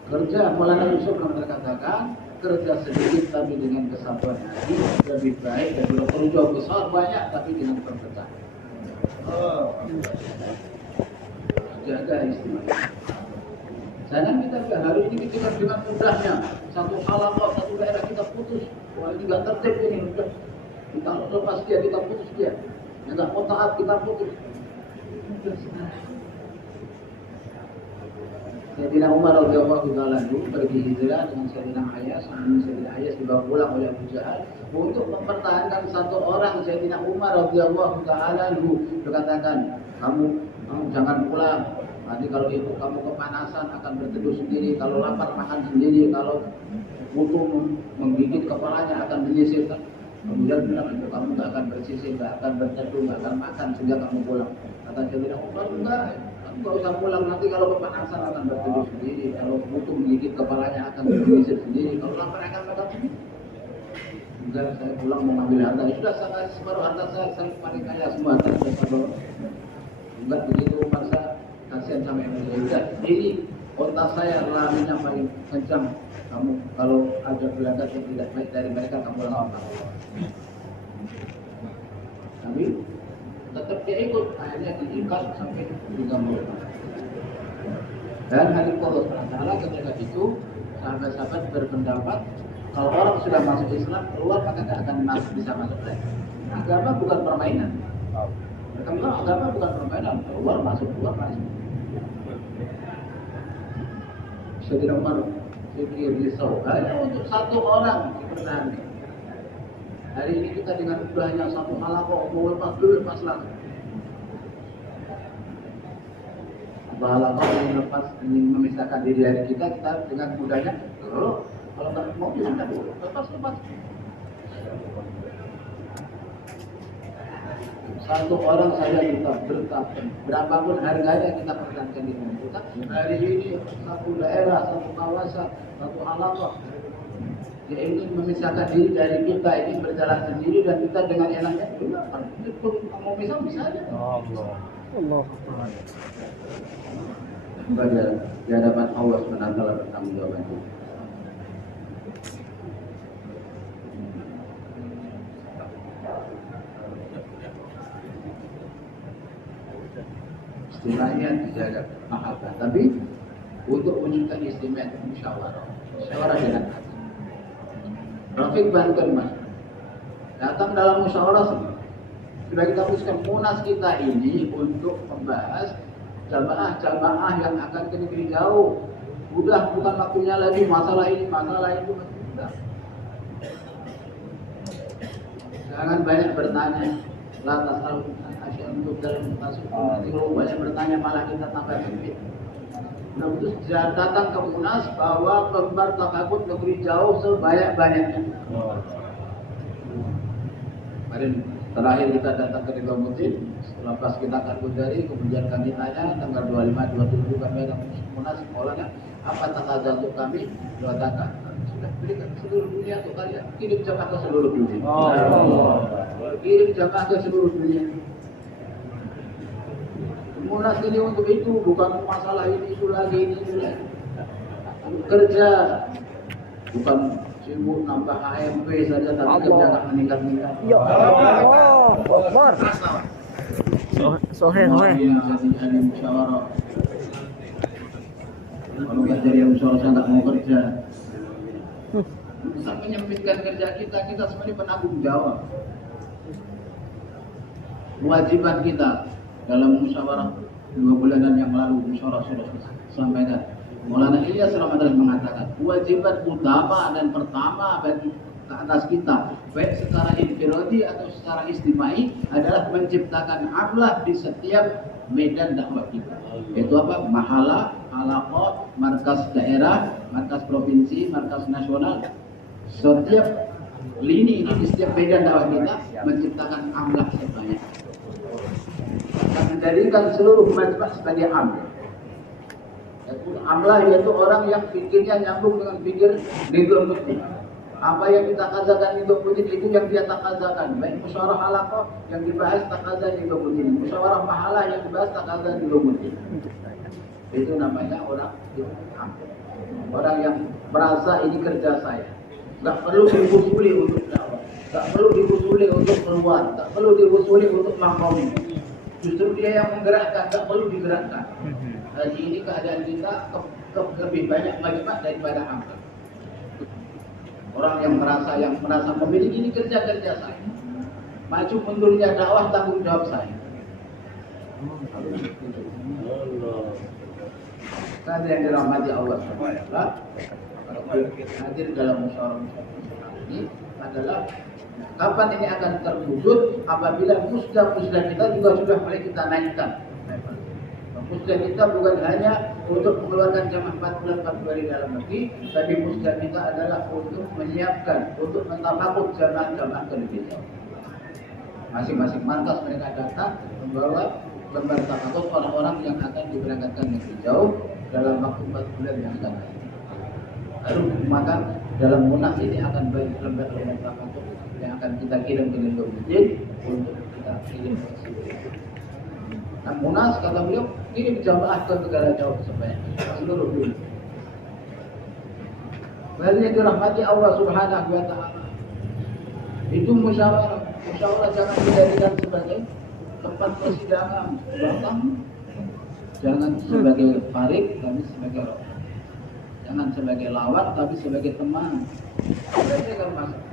Kerja, Maulana Yusuf pernah katakan, kerja sedikit tapi dengan kesatuan hati lebih baik daripada kerja besar banyak tapi dengan perpecahan. Jaga istimewa. Jangan kita hari ini kita dengan mudahnya satu halaman, satu daerah kita putus. Wah ini nggak tertib ini udah. Kita lepas dia, kita putus dia. Yang nggak mau taat kita putus. Sayyidina Umar radhiyallahu taala pergi hijrah dengan Sayyidina Ayas, Sayyidina Ayas dibawa pulang oleh Abu Jahal untuk mempertahankan satu orang. Sayyidina Umar radhiyallahu taala berkatakan, kamu jangan pulang. Nanti kalau ibu kamu kepanasan akan berteduh sendiri, kalau lapar makan sendiri, kalau butuh menggigit kepalanya akan menyisir. Kemudian bilang, ibu kamu nggak akan bersisir, nggak akan berteduh, nggak akan makan sehingga kamu pulang. Kata Sayyidina Umar, enggak usah pulang, nanti kalau kepanasan akan berteduh sendiri, kalau butuh menggigit kepalanya akan menyisir sendiri, kalau lapar akan makan sendiri. Enggak, saya pulang mau ngambil harta. Ya sudah, saya separuh harta saya paling kaya semua harta saya separuh. Enggak begitu, Umar, saya kasihan sama yang sudah. Ini kota saya larinya paling kencang. Kamu kalau ada belanda yang tidak baik dari mereka, kamu lawan. Tapi tetap dia ikut, akhirnya diikat sampai 30. Dan Khalifah Rasulullah ketika itu sahabat-sahabat berpendapat kalau orang sudah masuk Islam keluar maka tidak akan bisa masuk lagi. Agama bukan permainan. Mereka bilang agama bukan permainan, keluar masuk. Saudara Umar fikir risau hanya untuk satu orang dipertahankan. Hari ini kita dengan mudahnya satu halaqah mau lepas langsung. Halaqah yang lepas ingin memisahkan diri dari kita dengan mudahnya. Kalau nggak mau bisa lepas. Satu orang saja kita bertapa, berapapun harganya kita pertahankan di kita. Hari ini satu daerah, satu kawasan, satu halaqah dia ingin memisahkan diri dari kita, ini berjalan sendiri dan kita dengan enaknya juga mau bisa aja. Allah. Pada di hadapan Allah SWT bertanggung jawab itu. Istimewanya dijaga mahabbah, tapi untuk wujudkan istimewa musyawarah dengan hati. Rafiq bantuan mas, datang dalam musyawarah sudah kita putuskan munas kita ini untuk membahas jamaah yang akan ke negeri jauh. Udah bukan waktunya lagi masalah itu. Udah. Jangan banyak bertanya. Lantas untuk dalam masuk banyak bertanya malah kita tambah sempit. Nah, terus datang ke munas bahwa kembar takabut negeri jauh sebanyak-banyaknya. Kemarin terakhir kita datang ke Nizamuddin, setelah pas kita akan dari, kemudian kami tanya tanggal 25-27 kami ada munas sekolahnya, apa takaza untuk kami? Katakan sudah berikan seluruh dunia untuk kalian, kirim jamaah ke seluruh dunia. Kirim jamaah ke seluruh dunia. Munas ini untuk itu, bukan masalah ini itu lagi. Kerja, bukan sibuk nambah AMP saja, tapi kerja tak meningkat-meningkat. Ya Allah, Akbar. Sohe. Kalau nggak jadi musyawarah saya nggak mau kerja. Bisa menyempitkan kerja kita sebenarnya penanggung jawab. Kewajiban kita dalam musyawarah 2 bulanan yang lalu musyawarah sudah sampaikan. Maulana Ilyas Ramadan mengatakan kewajiban utama dan pertama bagi ke atas kita baik secara infiradi atau secara istimai adalah menciptakan amlah di setiap medan dakwah kita. Yaitu apa? Mahala, halaqah, markas daerah, markas provinsi, markas nasional. Setiap lini di setiap medan dakwah kita menciptakan amlah sebanyak. Dan menjadikan seluruh majma' sebagai amlah. Amlah yaitu orang yang pikirnya nyambung dengan pikir Nizamuddin. Apa yang kita kazakan Nizamuddin itu yang dia takazakan. Baik musyawarah halaqah yang dibahas takaza Nizamuddin, musyawarah mahalah yang dibahas takaza Nizamuddin. Itu namanya orang yang merasa ini kerja saya. Tak perlu diusuli untuk dakwah, tak perlu diusuli untuk keluar, tak perlu diusuli untuk makom. Justru dia yang menggerakkan, tak perlu digerakkan. Hari ini keadaan kita lebih banyak majma' daripada amlah. Orang yang merasa memiliki ini kerja saya. Maju mundurnya dakwah tanggung jawab saya. Kan yang dirahmati Allah SWT. Kalau kita hadir dalam musyawarah ini adalah kapan ini akan terwujud apabila musda kita juga sudah mulai kita naikkan. Musda kita bukan hanya untuk mengeluarkan jamaah 4 bulan 4 hari dalam negeri, tapi musda kita adalah untuk menyiapkan, untuk mentafakut jamaah ke negeri jauh. Masing-masing markas mereka datang membawa lembar tafakut orang-orang yang akan diberangkatkan negeri jauh dalam waktu 4 bulan yang akan datang. Lalu maka dalam munas ini akan banyak lembar-lembar tafakut yang akan kita kirim ke Nizamuddin untuk kita kirim ke seluruh. Nah, munas kata beliau kirim jamaah ke negara jauh sebanyak seluruh dunia. Berarti dirahmati Allah Subhanahu wa Ta'ala. Itu musyawarah jangan dijadikan sebagai tempat persidangan belakang. Jangan sebagai farik, tapi sebagai roh. Jangan sebagai lawan, tapi sebagai teman. Berarti kalau masuk.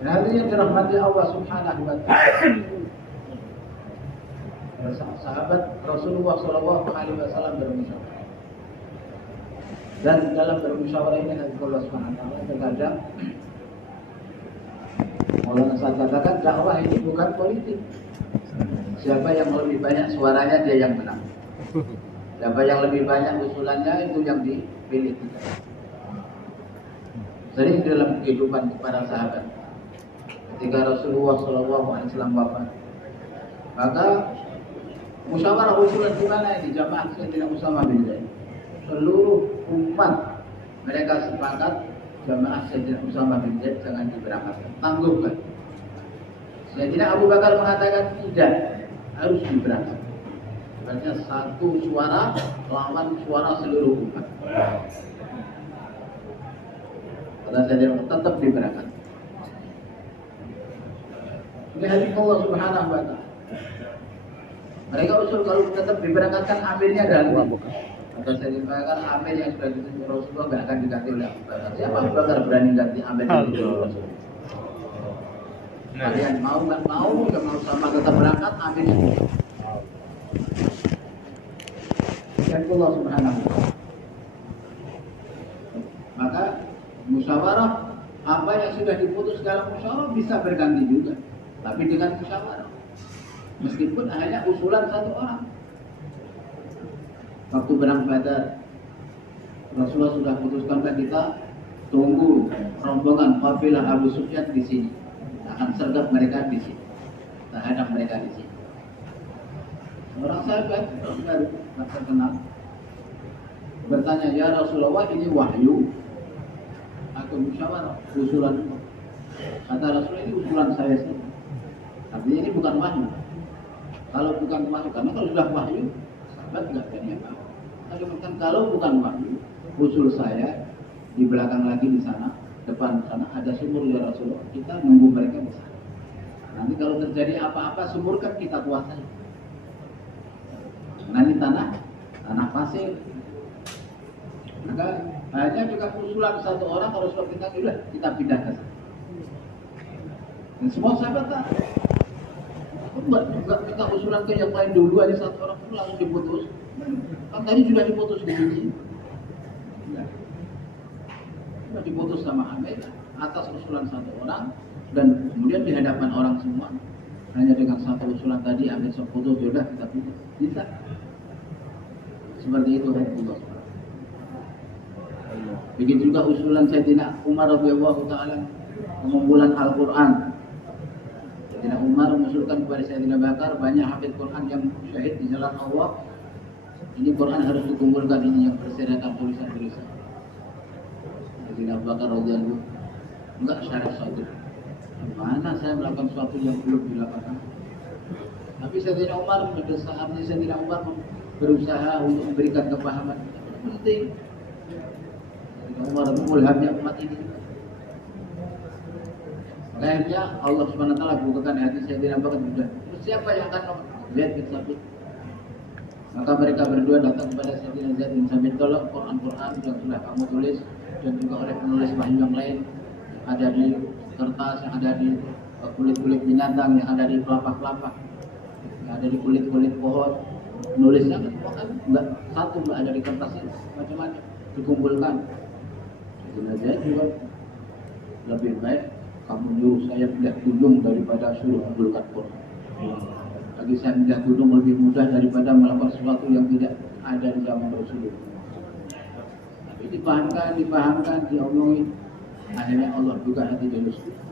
Hadirin dirahmati Allah Subhanahu wa taala. Sahabat Rasulullah Shallallahu Alaihi Wasallam bermusyawarah. Dan dalam bermusyawarah ini Allah Subhanahu wa taala terkadang Maulana Sa'ad katakan dakwah ini bukan politik. Siapa yang lebih banyak suaranya dia yang menang. Siapa yang lebih banyak usulannya itu yang dipilih. Sering dalam kehidupan para sahabat, ketika Rasulullah SAW wafat, maka musyawarah usulan di mana ini jamaah Sayyidina Usamah bin Zaid. Seluruh umat mereka sepakat jamaah Sayyidina Usamah bin Zaid jangan diberangkatkan, tangguhkan. Sayyidina Abu Bakar mengatakan tidak, harus diberangkatkan. Sebenarnya satu suara lawan suara seluruh umat. Kata Sayyidina tetap diberangkatkan. Ini hadis Allah Subhanahu wa taala. Mereka usul kalau tetap diberangkatkan amirnya ganti. Kata Sayyidina Abu Bakar, amir yang sudah ditunjuk Rasulullah tidak akan diganti oleh Abu Bakar. Siapa Abu Bakar berani ganti amir yang ditunjuk Rasulullah? Kalian mau nggak mau, nggak mau sama tetap berangkat amirnya. Dan Allah Subhanahu wa taala. Maka musyawarah apa yang sudah diputus dalam musyawarah bisa berganti juga, tapi dengan musyawarah. Meskipun hanya usulan satu orang. Waktu perang Badar, Rasulullah sudah putuskan kita tunggu rombongan kafilah Abu Sufyan di sini. Akan sergap mereka di sini. Kita hadap mereka di sini. Orang sahabat baru terkenal bertanya, ya Rasulullah, ini wahyu atau musyawarah usulan? Kata Rasulullah, ini usulan saya sendiri. Artinya ini bukan wahyu. Kalau bukan wahyu, karena kalau sudah wahyu, sahabat nggak berani apa-apa. Kalau bukan wahyu, usul saya di belakang lagi di sana, depan sana ada sumur ya Rasulullah. Kita nunggu mereka di sana. Nanti kalau terjadi apa-apa, sumur kan kita kuasai. Nanti tanah pasir. Maka hanya juga usulan satu orang, kalau sudah kita pindah ke sana. Dan semua sahabat tak. Enggak kita usulan ke yang lain dulu aja, satu orang itu langsung diputus. Kan tadi sudah diputus di sini. Sudah diputus sama Amir atas usulan satu orang, dan kemudian di hadapan orang semua hanya dengan satu usulan tadi Amir putus, sudah kita putus. Bisa. Seperti itu Allah. Begitu juga usulan Sayyidina Umar radhiyallahu taala pengumpulan Al-Qur'an. Sayyidina Umar mengusulkan kepada Sayyidina Bakar, banyak hafid Quran yang syahid di jalan Allah. Ini Quran harus dikumpulkan, ini yang berserakan tulisan-tulisan. Sayyidina Bakar radhiyallahu enggak syarah sadr. Mana saya melakukan sesuatu yang belum dilakukan. Tapi Sayyidina Umar mendesak, artinya Sayyidina Umar berusaha untuk memberikan kepahaman. Penting. Sayyidina Umar mulhamnya umat ini. Akhirnya Allah SWT bukakan hati Sayyidina Bakar juga. Siapa yang akan Zaid bin Sabit? Maka mereka berdua datang kepada Sayyidina Zaid bin Sabit, tolong Quran yang sudah kamu tulis dan juga oleh penulis wahyu yang lain, ada di kertas, yang ada di kulit-kulit binatang, yang ada di kelapa-kelapa, yang ada di kulit-kulit pohon, nulisnya kan enggak satu, enggak ada di kertasnya, macam-macam dikumpulkan. Sayyidina Zaid juga lebih baik kamu nyuruh saya pindah gunung daripada suruh kumpulkan Quran. Bagi saya pindah gunung lebih mudah daripada melakukan sesuatu yang tidak ada di zaman Rasulullah. Tapi dipahamkan, diomongin. Akhirnya Allah buka hati Rasulullah.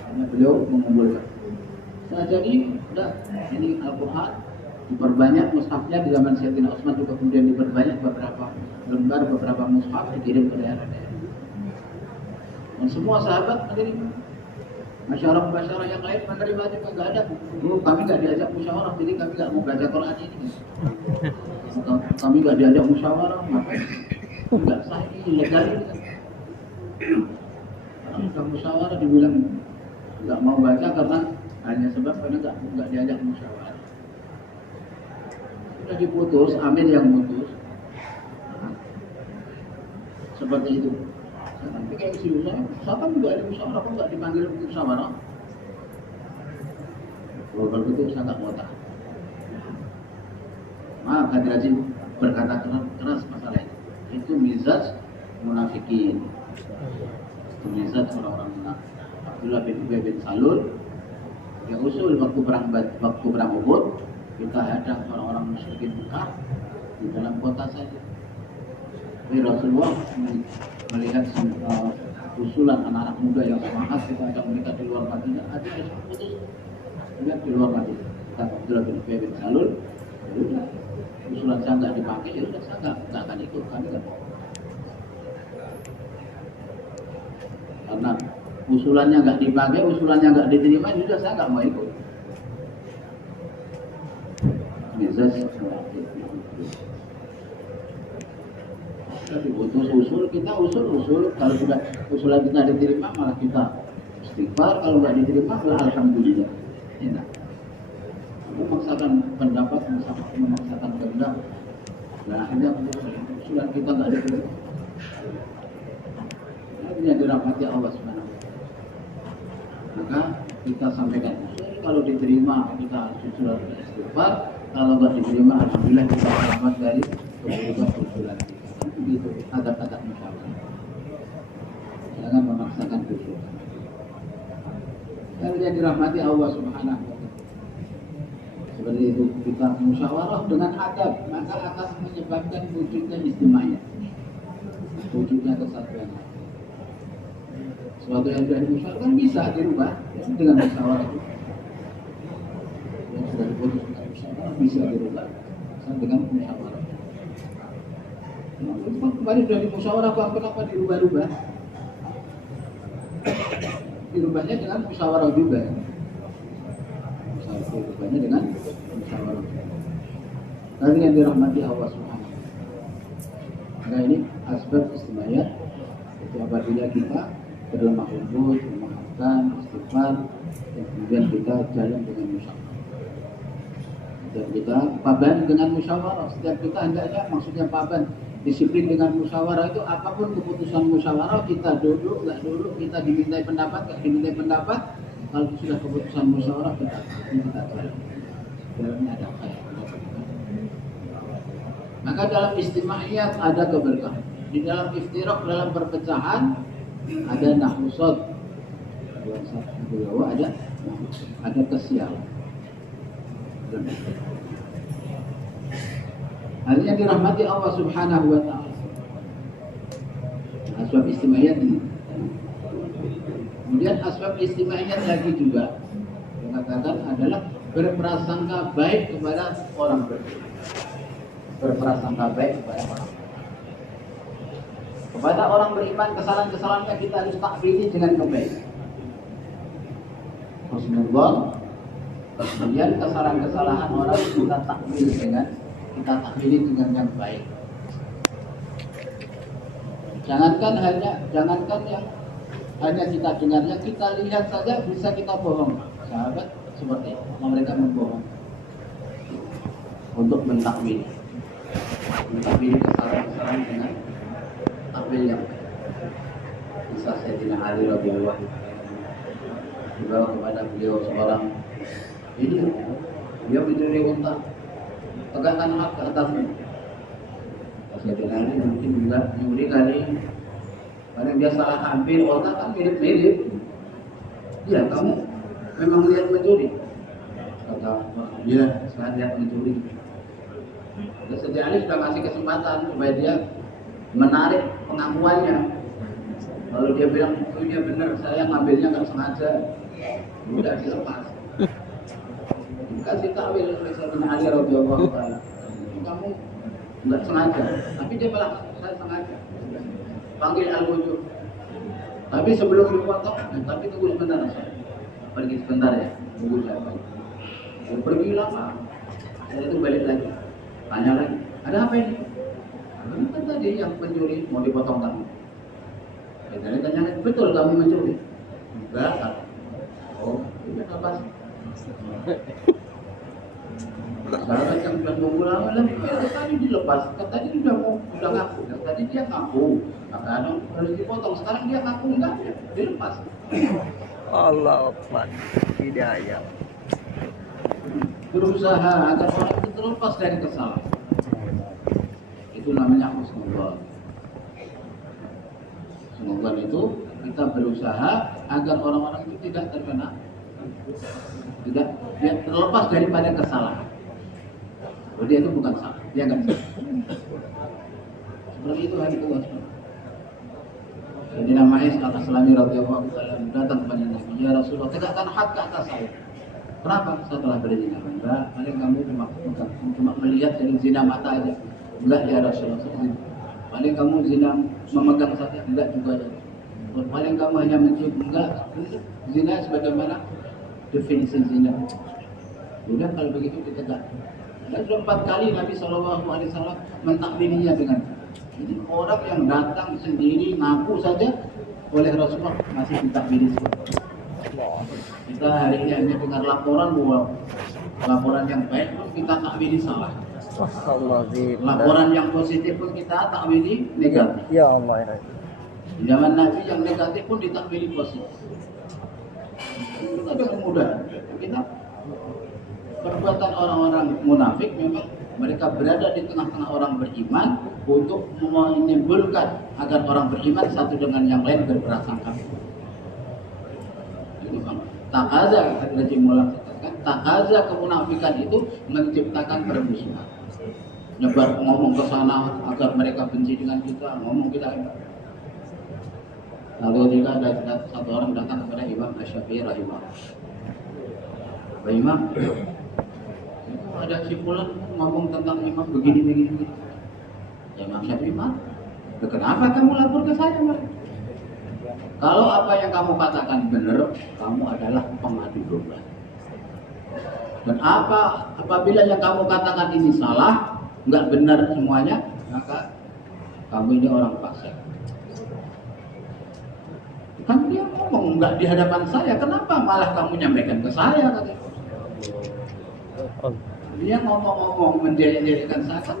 Karena beliau mengumpulkan. Nah, jadi udah ini Al-Quran diperbanyak mushafnya di zaman Sayyidina Utsman, juga kemudian diperbanyak beberapa lembar, beberapa mushaf dikirim ke daerah-daerah. Dan semua sahabat menerima. Masyarakat yang lain menerima juga nggak ada. Dulu kami nggak diajak musyawarah, jadi kami nggak mau baca Quran ini. Kami nggak diajak musyawarah, maka nggak sah, ini ilegal ini. Karena sudah musyawarah dibilang nggak mau baca karena hanya sebab karena nggak diajak musyawarah. Sudah diputus, Amir yang putus. Seperti itu. Tapi kayak musyawarah kan juga ada musyawarah, kok nggak dipanggil musyawarah? Kalau begitu saya nggak mau tahu. Maaf, hati rajin berkata keras masalah itu. Itu mizaj munafikin. Itu mizaj orang-orang munafik. Abdullah bin Ubay bin Salul yang usul waktu perang Uhud, kita hadang orang-orang musyrikin Mekah di dalam kota saja. Tapi Rasulullah melihat usulan anak-anak muda yang semangat, kita ajak mereka di luar Madinah, ada yang putus lihat di luar Madinah. Kita Abdullah bin Ubay bin Salul, usulan saya nggak dipakai, ya udah saya nggak akan ikut, kami nggak mau. Karena usulannya nggak dipakai, usulannya nggak diterima, ya udah saya nggak mau ikut. Mizaj Tapi butuh usul, kita usul. Kalau sudah usulan kita diterima, malah kita istighfar. Kalau nggak diterima, malah alhamdulillah. Enak. Memaksakan pendapat, memaksakan kehendak. Nah, akhirnya usulan kita nggak diterima. Ini yang dirahmati Allah Subhanahu. Maka kita sampaikan usul. Kalau diterima, kita usulan istighfar. Kalau nggak diterima, alhamdulillah kita selamat dari keburukan usulan kita. Begitu adab-adab musyawarah. Jangan memaksakan usul. Dan yang dirahmati Allah Subhanahu wa taala. Seperti itu kita musyawarah dengan adab, maka akan menyebabkan wujudnya istimewa. Wujudnya kesatuan. Sesuatu yang sudah dimusyawarahkan bisa dirubah dengan musyawarah. Yang sudah diputus dengan musyawarah bisa dirubah dengan musyawarah. Kemarin sudah dimusyawarahkan, kenapa dirubah-rubah? Dirubahnya dengan musyawarah juga. Dirubahnya dengan musyawarah. Kali yang dirahmati Allah Subhanahu. Maka ini asbab istimewa. Itu apabila kita berlemah lembut, memaafkan, istighfar, dan kemudian kita jalan dengan musyawarah. Dan kita paban dengan musyawarah. Setiap kita hendaknya, maksudnya paban, disiplin dengan musyawarah itu apapun keputusan musyawarah, kita duduk, nggak duduk, kita dimintai pendapat, nggak dimintai pendapat, kalau sudah keputusan musyawarah kita jalan. Dalamnya ada khair. Maka dalam istimaiyat ada keberkahan. Di dalam iftiraq, dalam perpecahan ada nahusad. Ada kesialan. Hal yang dirahmati Allah Subhanahu wa taala. Asbab istimaiyat ini. Kemudian asbab istimaiyat lagi juga dikatakan adalah berprasangka baik kepada orang beriman. Berprasangka baik kepada orang. Kepada orang beriman, kesalahan-kesalahannya kita harus takbiri dengan kebaikan. Husnuzan. Kemudian kesalahan-kesalahan orang kita takbiri dengan yang baik. Jangankan yang hanya kita dengarnya, kita lihat saja bisa kita bohong. Sahabat seperti itu, mereka membohong untuk mentakwil kesalahan-kesalahan dengan takwil yang baik. Kisah Sayyidina Ali radhiyallahu anhu dibawa kepada beliau seorang ini, dia mencuri unta, tegakkan hak ke atasnya. Sayyidina Ali mungkin juga nyuri kali, karena dia salah ambil unta kan mirip-mirip. Ya, kamu memang lihat mencuri. Kata, ya, saya lihat mencuri. Sayyidina Ali sudah kasih kesempatan supaya dia menarik pengakuannya. Kalau dia bilang, oh dia benar, saya ngambilnya nggak sengaja, udah dilepas. Kasih takwil oleh Sayyidina Ali radhiyallahu taala. Kamu nggak sengaja, tapi dia bilang saya sengaja. Panggil al-wujud. Tapi sebelum dipotong, tapi tunggu sebentar, saya pergi sebentar ya, tunggu saya. Pergi lama, saya itu balik lagi, tanya lagi, ada apa ini? Kan tadi yang mencuri mau dipotong kamu. Saya tanya lagi, betul kamu mencuri? Enggak. Oh, ini apa sih? Sahabat yang sudah nunggu lama lagi, tadi dilepas, tadi udah ngaku, tadi dia ngaku, maka harus dipotong. Sekarang dia ngaku enggak, dilepas. Allah Akbar. Hidayah. Berusaha agar orang itu terlepas dari kesalahan. Itu namanya husnuzan. Husnuzan itu kita berusaha agar orang-orang itu tidak terkena, tidak dia terlepas daripada kesalahan. Oh, dia itu bukan salah, dia enggak salah. Seperti itu hari kedua. Jadi namanya Al-Aslami radhiyallahu ta'ala datang kepada Nabi, ya Rasulullah, tegakkan had ke atas saya. Kenapa? Setelah berzina. Enggak, paling kamu cuma melihat dari zina mata aja. Enggak ya Rasulullah. Paling kamu zina memegang saja, enggak juga ya. Paling kamu hanya mencium, enggak. Zina sebagaimana definisi zina. Udah kalau begitu ditegak. Dan sudah 4 kali Nabi SAW mentakbirinya dengan ini orang yang datang sendiri ngaku saja oleh Rasulullah masih ditakbiri. Kita hari ini hanya dengar laporan bahwa laporan yang baik pun kita takbiri salah. Laporan yang positif pun kita takbiri negatif. Ya Allah. Zaman Nabi yang negatif pun ditakbiri positif. Kita dengan mudah. Kita perbuatan orang-orang munafik memang mereka berada di tengah-tengah orang beriman untuk menimbulkan agar orang beriman satu dengan yang lain berprasangka. Ini bang, takaza Haji Mullah katakan, takaza kemunafikan itu menciptakan permusuhan. Nyebar ngomong ke sana agar mereka benci dengan kita, ngomong kita. Lalu jika ada satu orang datang kepada Imam Asy-Syafi'i rahimahullah. Pak Imam, ada simpulan ngomong tentang imam begini. Ya Imam Syafi'i mah, kenapa kamu lapor ke saya? Kalau apa yang kamu katakan benar, kamu adalah pengadu domba. Dan apabila yang kamu katakan ini salah, nggak benar semuanya, maka kamu ini orang fasik. Kan dia ngomong nggak di hadapan saya, kenapa malah kamu nyampaikan ke saya? Katanya. Dia ngomong-ngomong menjelek-jelekkan saya kan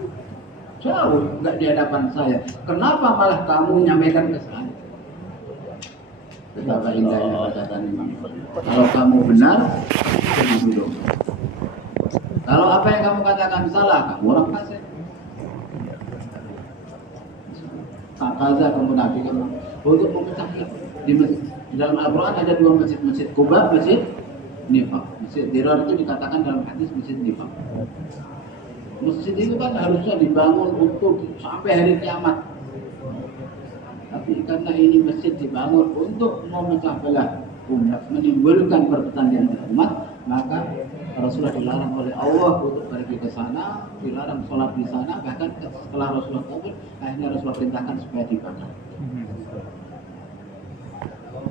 jauh nggak di hadapan saya. Kenapa malah kamu nyampaikan ke saya? Betapa indahnya perkataan Imam. Kalau kamu benar, kamu dong. Kalau apa yang kamu katakan salah, kamu orang fasik. Takaza kemunafikan untuk memecah di masjid. Di dalam Al-Quran ada 2 masjid, Masjid Quba, Masjid Nifaq. Masjid Dirar itu dikatakan dalam hadis Masjid Nifaq. Masjid itu kan harusnya dibangun untuk sampai hari kiamat. Tapi karena ini masjid dibangun untuk memecah belah umat, menimbulkan perpecahan umat, maka Rasulullah dilarang oleh Allah untuk pergi ke sana, dilarang sholat di sana. Bahkan setelah Rasulullah kabur, akhirnya Rasulullah perintahkan supaya dibakar.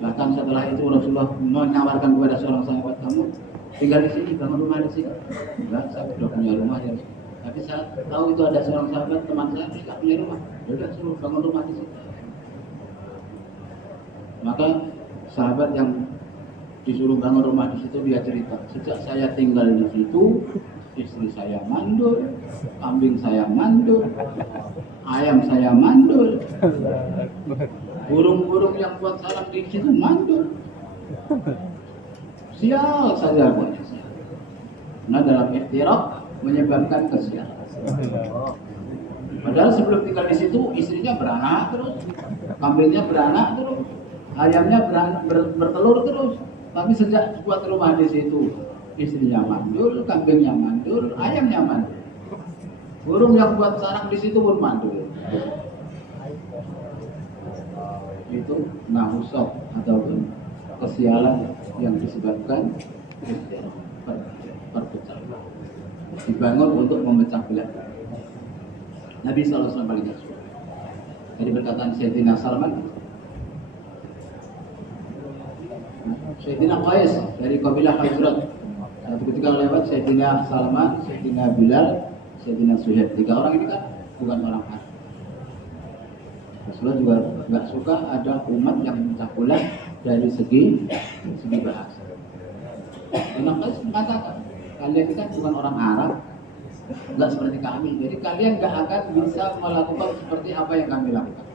Bahkan setelah itu Rasulullah menawarkan kepada seorang sahabat, kamu tinggal di sini, bangun rumah di sini. Enggak, saya sudah punya rumah ya. Tapi saya tahu itu ada seorang sahabat teman saya tidak punya rumah. Sudah suruh bangun rumah di sini. Maka sahabat yang disuruh bangun rumah di situ dia cerita, sejak saya tinggal di situ, istri saya mandul, kambing saya mandul, ayam saya mandul, burung-burung yang buat sarang di situ mandul. Sial saja buatnya. Nah dalam ikhtiraf menyebabkan kesialan. Padahal sebelum tinggal di situ istrinya beranak terus, kambingnya beranak terus, ayamnya bertelur terus. Tapi sejak buat rumah di situ, istrinya mandul, kambingnya mandul, ayamnya mandul. Burung yang buat sarang di situ pun mandul. Itu nahusat ataupun kesialan yang disebabkan perpecahan. Dibangun untuk memecah belah. Nabi SAW paling suka. Dari perkataan Sayyidina Salman, Sayyidina Qais dari kabilah Khazraj. Satu ketika lewat Sayyidina Salman, Sayyidina Bilal, Sayyidina Suhaib. 3 orang ini kan bukan orang Arab. Rasulullah juga nggak suka ada umat yang memecah belah dari segi bahasa. Sayyidina Qais mengatakan, kalian ini kan bukan orang Arab, nggak seperti kami. Jadi kalian nggak akan bisa melakukan seperti apa yang kami lakukan.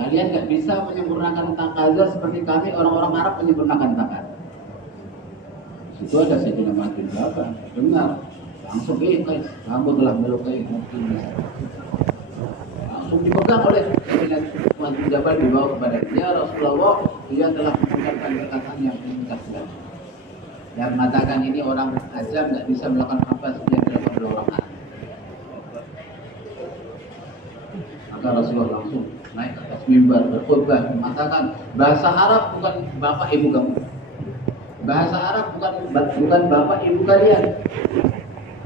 Kalian nggak bisa menyempurnakan takaza seperti kami orang-orang Arab menyempurnakan takaza. Itu ada Sayyidina Mu'adz bin Jabal dengar langsung Qais, kamu telah melukai mungkin langsung dipegang oleh Sayyidina Mu'adz bin Jabal, dibawa kepada dia. Rasulullah, dia telah mengucapkan perkataan yang mengucapkan dan mengatakan ini orang ajam nggak bisa melakukan apa seperti yang dilakukan oleh orang Arab. Maka Rasulullah langsung naik ke atas mimbar berkhutbah mengatakan bahasa Arab bukan bapak ibu kamu, bahasa Arab bukan bapak ibu kalian.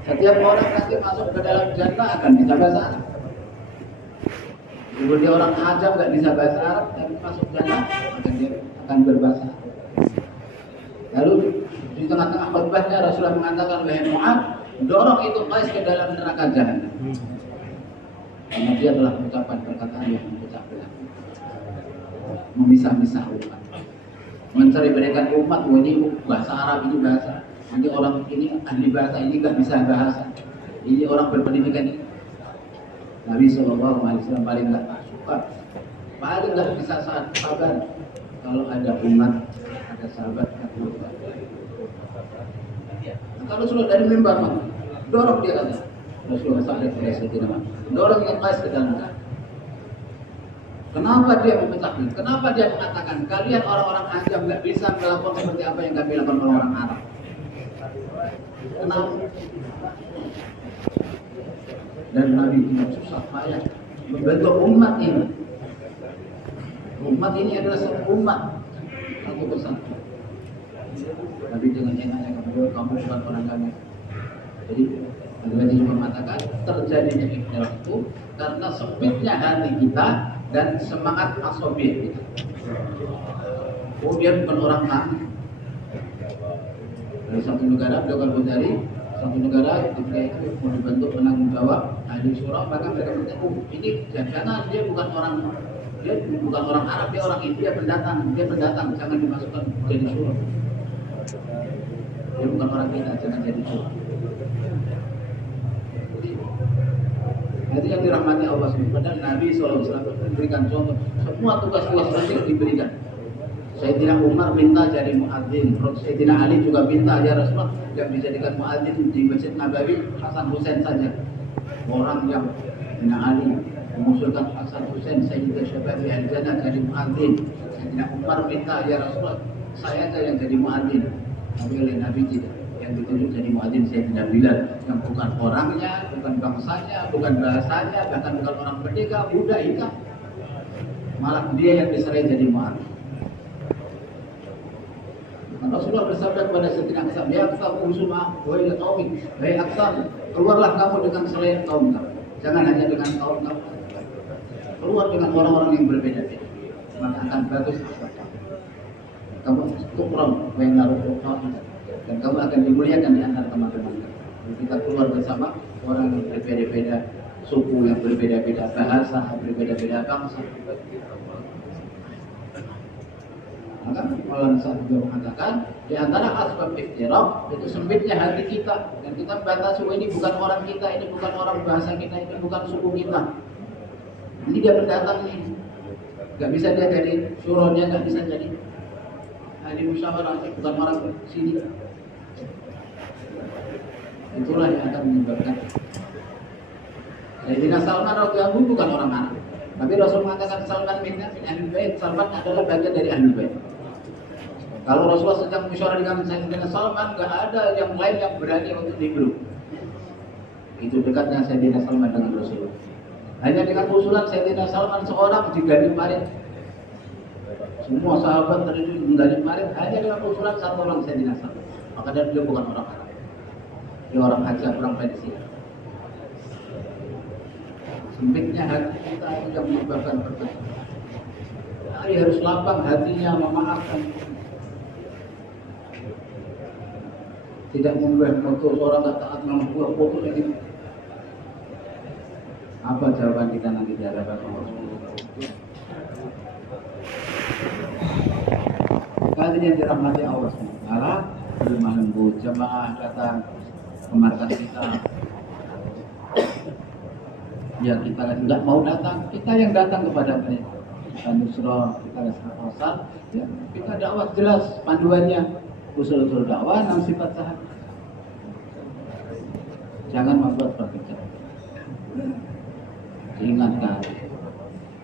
Setiap orang nanti masuk ke dalam jannah akan bisa bahasa Arab. Kalau dia orang ajam nggak bisa bahasa Arab tapi masuk jannah maka dia akan berbahasa Arab. Lalu di tengah-tengah khutbahnya Rasulullah mengatakan, wahai Mu'adz, dorong itu Qais ke dalam neraka jahanam. Karena dia telah mengucapkan perkataan yang memecah belah, memisah-misah umat, mencari berikan umat. Ini bahasa Arab, ini bahasa, ini orang ini ahli bahasa, ini nggak bisa bahasa, ini orang berpendidikan ini. Nabi SAW paling nggak suka, paling nggak bisa sabar kalau ada umat, ada sahabat yang berubah. Kalau sudah dari mimbar, dorong dia atas. Rasulullah SAW dorong yang Qais ke dalam neraka. Kenapa dia memecah belah? Kenapa dia mengatakan kalian orang-orang ajam nggak bisa melakukan seperti apa yang kami lakukan orang Arab? Kenapa? Dan Nabi tidak susah payah membentuk umat ini. Umat ini adalah satu umat, satu persatu. Nabi dengan enaknya kamu bukan orang kami. Jadi Nabi juga mengatakan terjadinya ikhtilaf itu karena sempitnya hati kita dan semangat asobi kita. Oh, dia bukan orang kami. Dari satu negara, beliau dari satu negara ketika itu mau dibentuk penanggung jawab ahli syura, maka mereka berkata, oh ini jangan, dia bukan orang Arab, dia orang India pendatang, jangan dimasukkan jadi syura. Dia bukan orang kita, jangan jadi syura. Jadi yang dirahmati Allah SWT, Nabi SAW memberikan contoh. Semua tugas-tugas penting diberikan. Sayyidina Umar minta jadi muadzin, Sayyidina Ali juga minta, ya Rasulullah, yang dijadikan muadzin di Masjid Nabawi Hasan Husain saja. Orang yang Sayyidina Ali mengusulkan Hasan Husain, Sayyidina Syababi Al-Jannah jadi muadzin. Sayyidina Umar minta, ya Rasulullah, saya yang jadi muadzin. Tapi oleh Nabi tidak. Yang ditunjuk jadi muadzin Sayyidina Bilal, yang bukan orangnya, bukan bangsanya, bukan bahasanya, bahkan bukan orang merdeka, Buddha hitam. Malah dia yang diserai jadi muadzin. Rasulullah bersabda kepada Sayyidina Aksam, ya Aksam usuma wahai qaumi, wahai Aksam, keluarlah kamu dengan selain kaum kamu. Jangan hanya dengan kaum kamu. Keluar dengan orang-orang yang berbeda-beda. Maka akan bagus akhlak kamu. Kamu tukram wahai naruh dan kamu akan dimuliakan di antara teman-teman kamu. Kita keluar bersama orang yang berbeda-beda suku, yang berbeda-beda bahasa, berbeda-beda bangsa. Maka Maulana Sa'ad juga mengatakan di antara asbab iftiraq itu sempitnya hati kita, dan kita membatasi ini bukan orang kita, ini bukan orang bahasa kita, ini bukan suku kita. Ini dia pendatang ini, nggak bisa dia jadi syuro, dia nggak bisa jadi ahli musyawarah, bukan orang sini. Itulah yang akan menyebabkan. Sayyidina Salman radhiyallahu anhu bukan orang Arab, tapi Rasul mengatakan Salman min ahlul bait. Salman adalah bagian dari ahlul bait. Kalau Rasulullah sedang musyawarah dengan Sayyidina Salman, nggak ada yang lain yang berani untuk dibeluk. Itu dekatnya Sayyidina Salman dengan Rasulullah. Hanya dengan usulan Sayyidina Salman seorang digali marit. Semua sahabat terjun menggali marit hanya dengan usulan satu orang Sayyidina Salman. Maka dia beliau bukan orang Arab. Dia orang Aceh, orang Persia. Sempitnya hati kita yang menyebabkan perpecahan. Dia harus lapang hatinya memaafkan. Tidak membuat foto seorang tak taat membuat foto lagi. Apa jawaban kita nanti di hadapan Allah? Kali yang dirahmati Allah SWT, lemah lembut, jamaah datang ke markas kita. Ya kita nggak mau datang, kita yang datang kepada mereka. Kita nusrah, kita kasih ya, kita dakwah jelas panduannya, usul-usul dakwah, 6 sifat sahabat. Jangan membuat perpecahan. Diingatkan,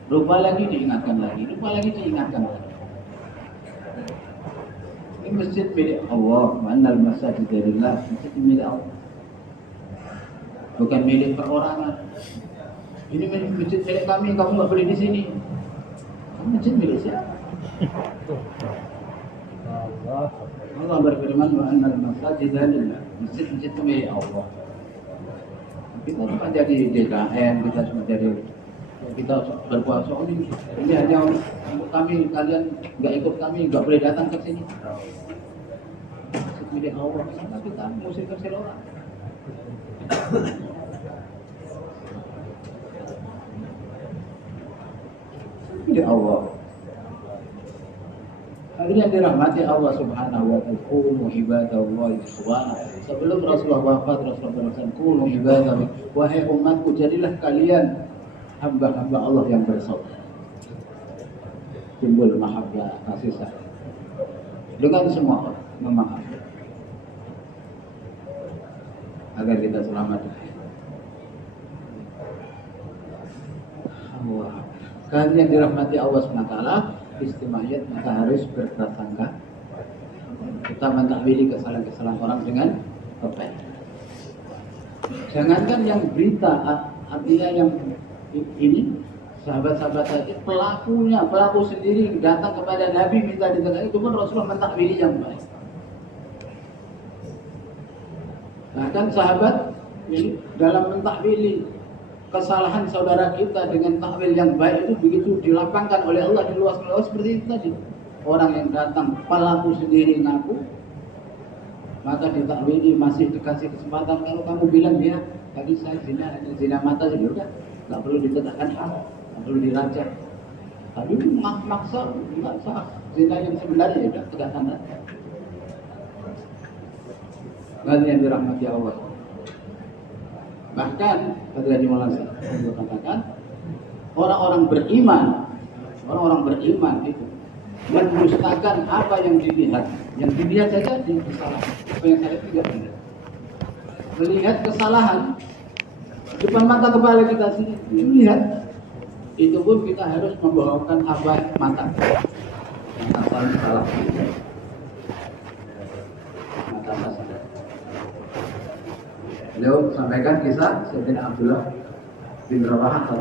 lupa lagi diingatkan lagi, lupa lagi diingatkan lagi. Ini masjid milik Allah, ma'annal masajid lillah, masjid milik Allah, bukan milik perorangan. Ini masjid milik kami, kamu nggak boleh di sini. Masjid milik siapa? Allah berfirman, ma'annal masajid lillah, masjid milik Allah. Kita cuma jadi DKM, kita berpuasa ini hanya untuk kami, kalian nggak ikut kami, nggak boleh datang ke sini. Milik Allah, karena kita musik-musik orang. Milik Allah. Akhirnya dirahmati Allah Subhanahu wa ta'ala, kunu ibadallah ikhwana. Sebelum Rasulullah wafat, Rasulullah berkata, kunu ibadallah, wahai umatku, jadilah kalian hamba-hamba Allah yang bersaudara. Timbul mahabbah, kasih sayang dengan semua orang, memaafkan agar kita selamat. Allah. Kalian dirahmati Allah SWT, istimayat, maka harus berprasangka. Kita mentakwili kesalahan-kesalahan orang dengan baik. Jangankan yang berita, artinya yang ini sahabat-sahabat tadi, pelaku sendiri datang kepada Nabi minta ditengah, itu pun Rasulullah mentakwili yang baik. Bahkan sahabat ini dalam mentakwili kesalahan saudara kita dengan takwil yang baik itu begitu dilapangkan oleh Allah di luas seperti itu tadi. Orang yang datang pelaku sendiri ngaku, maka ditakwili, masih dikasih kesempatan. Kalau kamu bilang dia tadi saya zina mata saja, udah nggak perlu ditegakkan hak, nggak perlu dirajam. Tapi maksa nggak sah, zina yang sebenarnya ya udah tegakkan saja. Dan yang dirahmati Allah. Bahkan ketika dimulai saya katakan orang-orang beriman itu mendustakan apa yang dilihat saja disalahan. Apa yang saya tidak benar. Melihat kesalahan depan mata kepala kita sendiri, lihat, itu pun kita harus membawakan apa mata saling salah. Mata salah. Beliau sampaikan kisah Sayyidina Abdullah bin Rawahah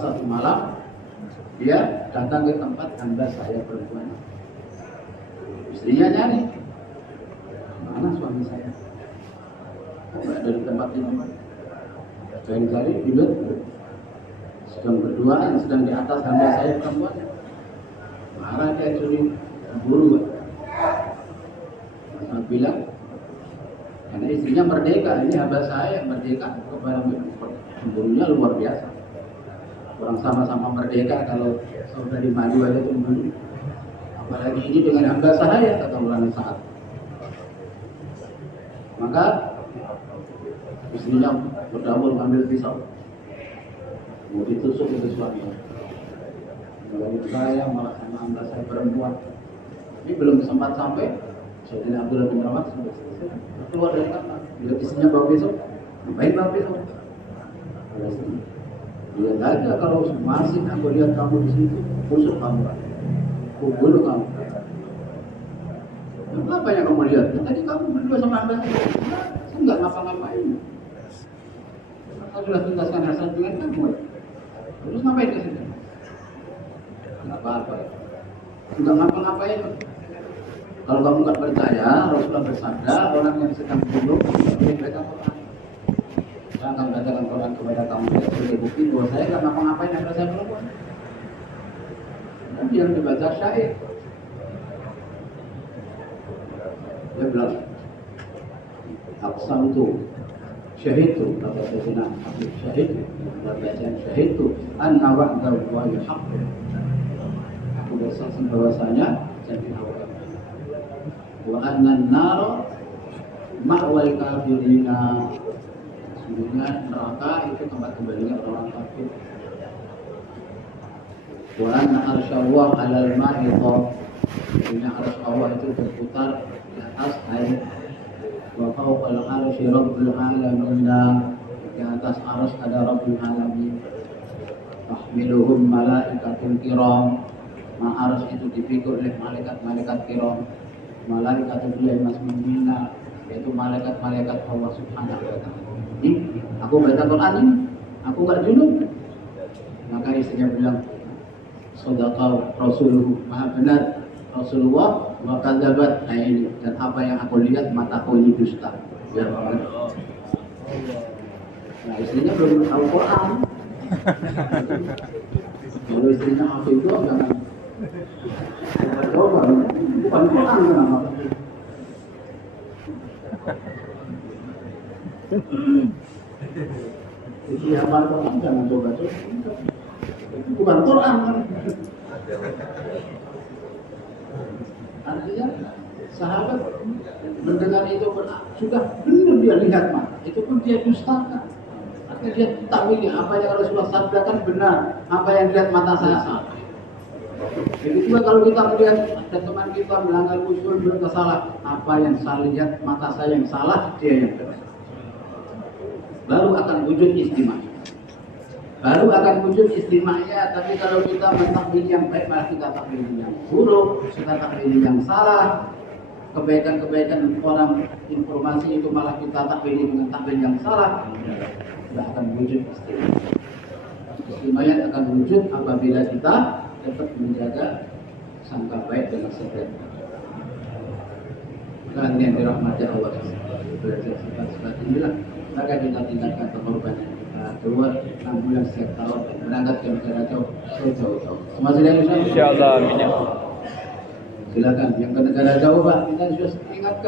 satu malam dia datang ke tempat hamba saya perempuan. Istrinya nyari, mana suami saya? Ada di tempat ini. Cari tidur, sedang berduaan, sedang di atas hamba saya perempuan. Marah dia curi buru. Saya bilang, karena istrinya merdeka, ini hamba saya merdeka kepada pembunuhnya luar biasa. Orang sama-sama merdeka, kalau saudari madu aja pembunuh, apalagi ini dengan hamba saya, kata ulama saat. Maka istrinya berdawul mengambil pisau, mau ditusuk itu suaminya. Kalau saya malah sama hamba saya perempuan, ini belum sempat sampai. Sayyidina Abdullah bin Rawah sudah selesai keluar dari kamar. Bila istrinya bawa pisau, ngapain bawa pisau? Dia aja kalau masih aku lihat kamu di situ, busuk kamu, bunuh kamu. Apa yang kamu lihat? Tadi kamu berdua sama anda, saya nggak ngapa-ngapain. Saya sudah tuntaskan hasrat dengan kamu. Terus ngapain ke sini? Nggak apa-apa. Nggak ngapa-ngapain. Kalau kamu nggak percaya, Rasulullah bersabda, orang yang sedang bunuh, mereka Quran. Saya akan bacakan Quran kepada kamu sebagai bukti bahwa saya nggak ngapa-ngapain yang saya perempuan. Dan yang dibaca syair. Dia bilang, Aqsam itu, syahid itu, kata Sayyidina Abdul Syahid, bacaan syahid itu, anna wa'da Allahi haqq. Aku bersaksi bahwasanya jadi awal. Wa anna an-nar ma'wal kafirina. Sesungguhnya neraka itu tempat kembalinya orang kafir. Wa anna arsyallah 'alal ma'idha. Sesungguhnya arsy Allah itu berputar di atas air. Wa fawqal arsy rabbul alamin. Di atas arsy ada Rabbul Alamin. Tahmiluhum malaikatul kiram. Arsy itu dipikul oleh malaikat-malaikat kiram. Malaikatul masmumina, yaitu malaikat-malaikat Allah Subhanahu wa taala. Ini aku baca Quran ini, aku enggak junub. Maka istrinya bilang, "Shadaqa Rasulullah, maha benar Rasulullah, wa kadzabat aini, dan apa yang aku lihat mataku ini dusta." Ya Allah. Nah, istrinya belum tahu Quran. Kalau istrinya aku itu jangan coba, bukan Quran kenapa? Jadi hafal Quran jangan coba. Itu bukan Quran kan? Artinya sahabat mendengar itu sudah benar dia lihat mah, itu pun dia dustakan. Artinya dia takwili apa yang Rasulullah sabdakan benar, apa yang dilihat mata saya salah. Jadi juga kalau kita melihat ada teman kita melanggar usul berkesalah, apa yang saya lihat mata saya yang salah, dia yang benar. Baru akan wujud istimewa. Baru akan wujud istimewanya. Tapi kalau kita mentakbir yang baik, malah kita takbir yang buruk, kita takbir yang salah. Kebaikan-kebaikan orang informasi itu malah kita takbir dengan takbir yang salah. Tidak akan wujud istimewa. Istimewanya akan wujud apabila kita tetap menjaga sangka baik dengan sebaik. Maka yang dirahmati Allah, belajar sifat-sifat inilah, maka kita tingkatkan pengorbanan kita keluar 6 bulan setiap tahun dan berangkat ke negara jauh sejauh-jauh. Semua sudah bisa? Insyaallah, amin. Silakan yang ke negara jauh Pak, kita sudah ingatkan.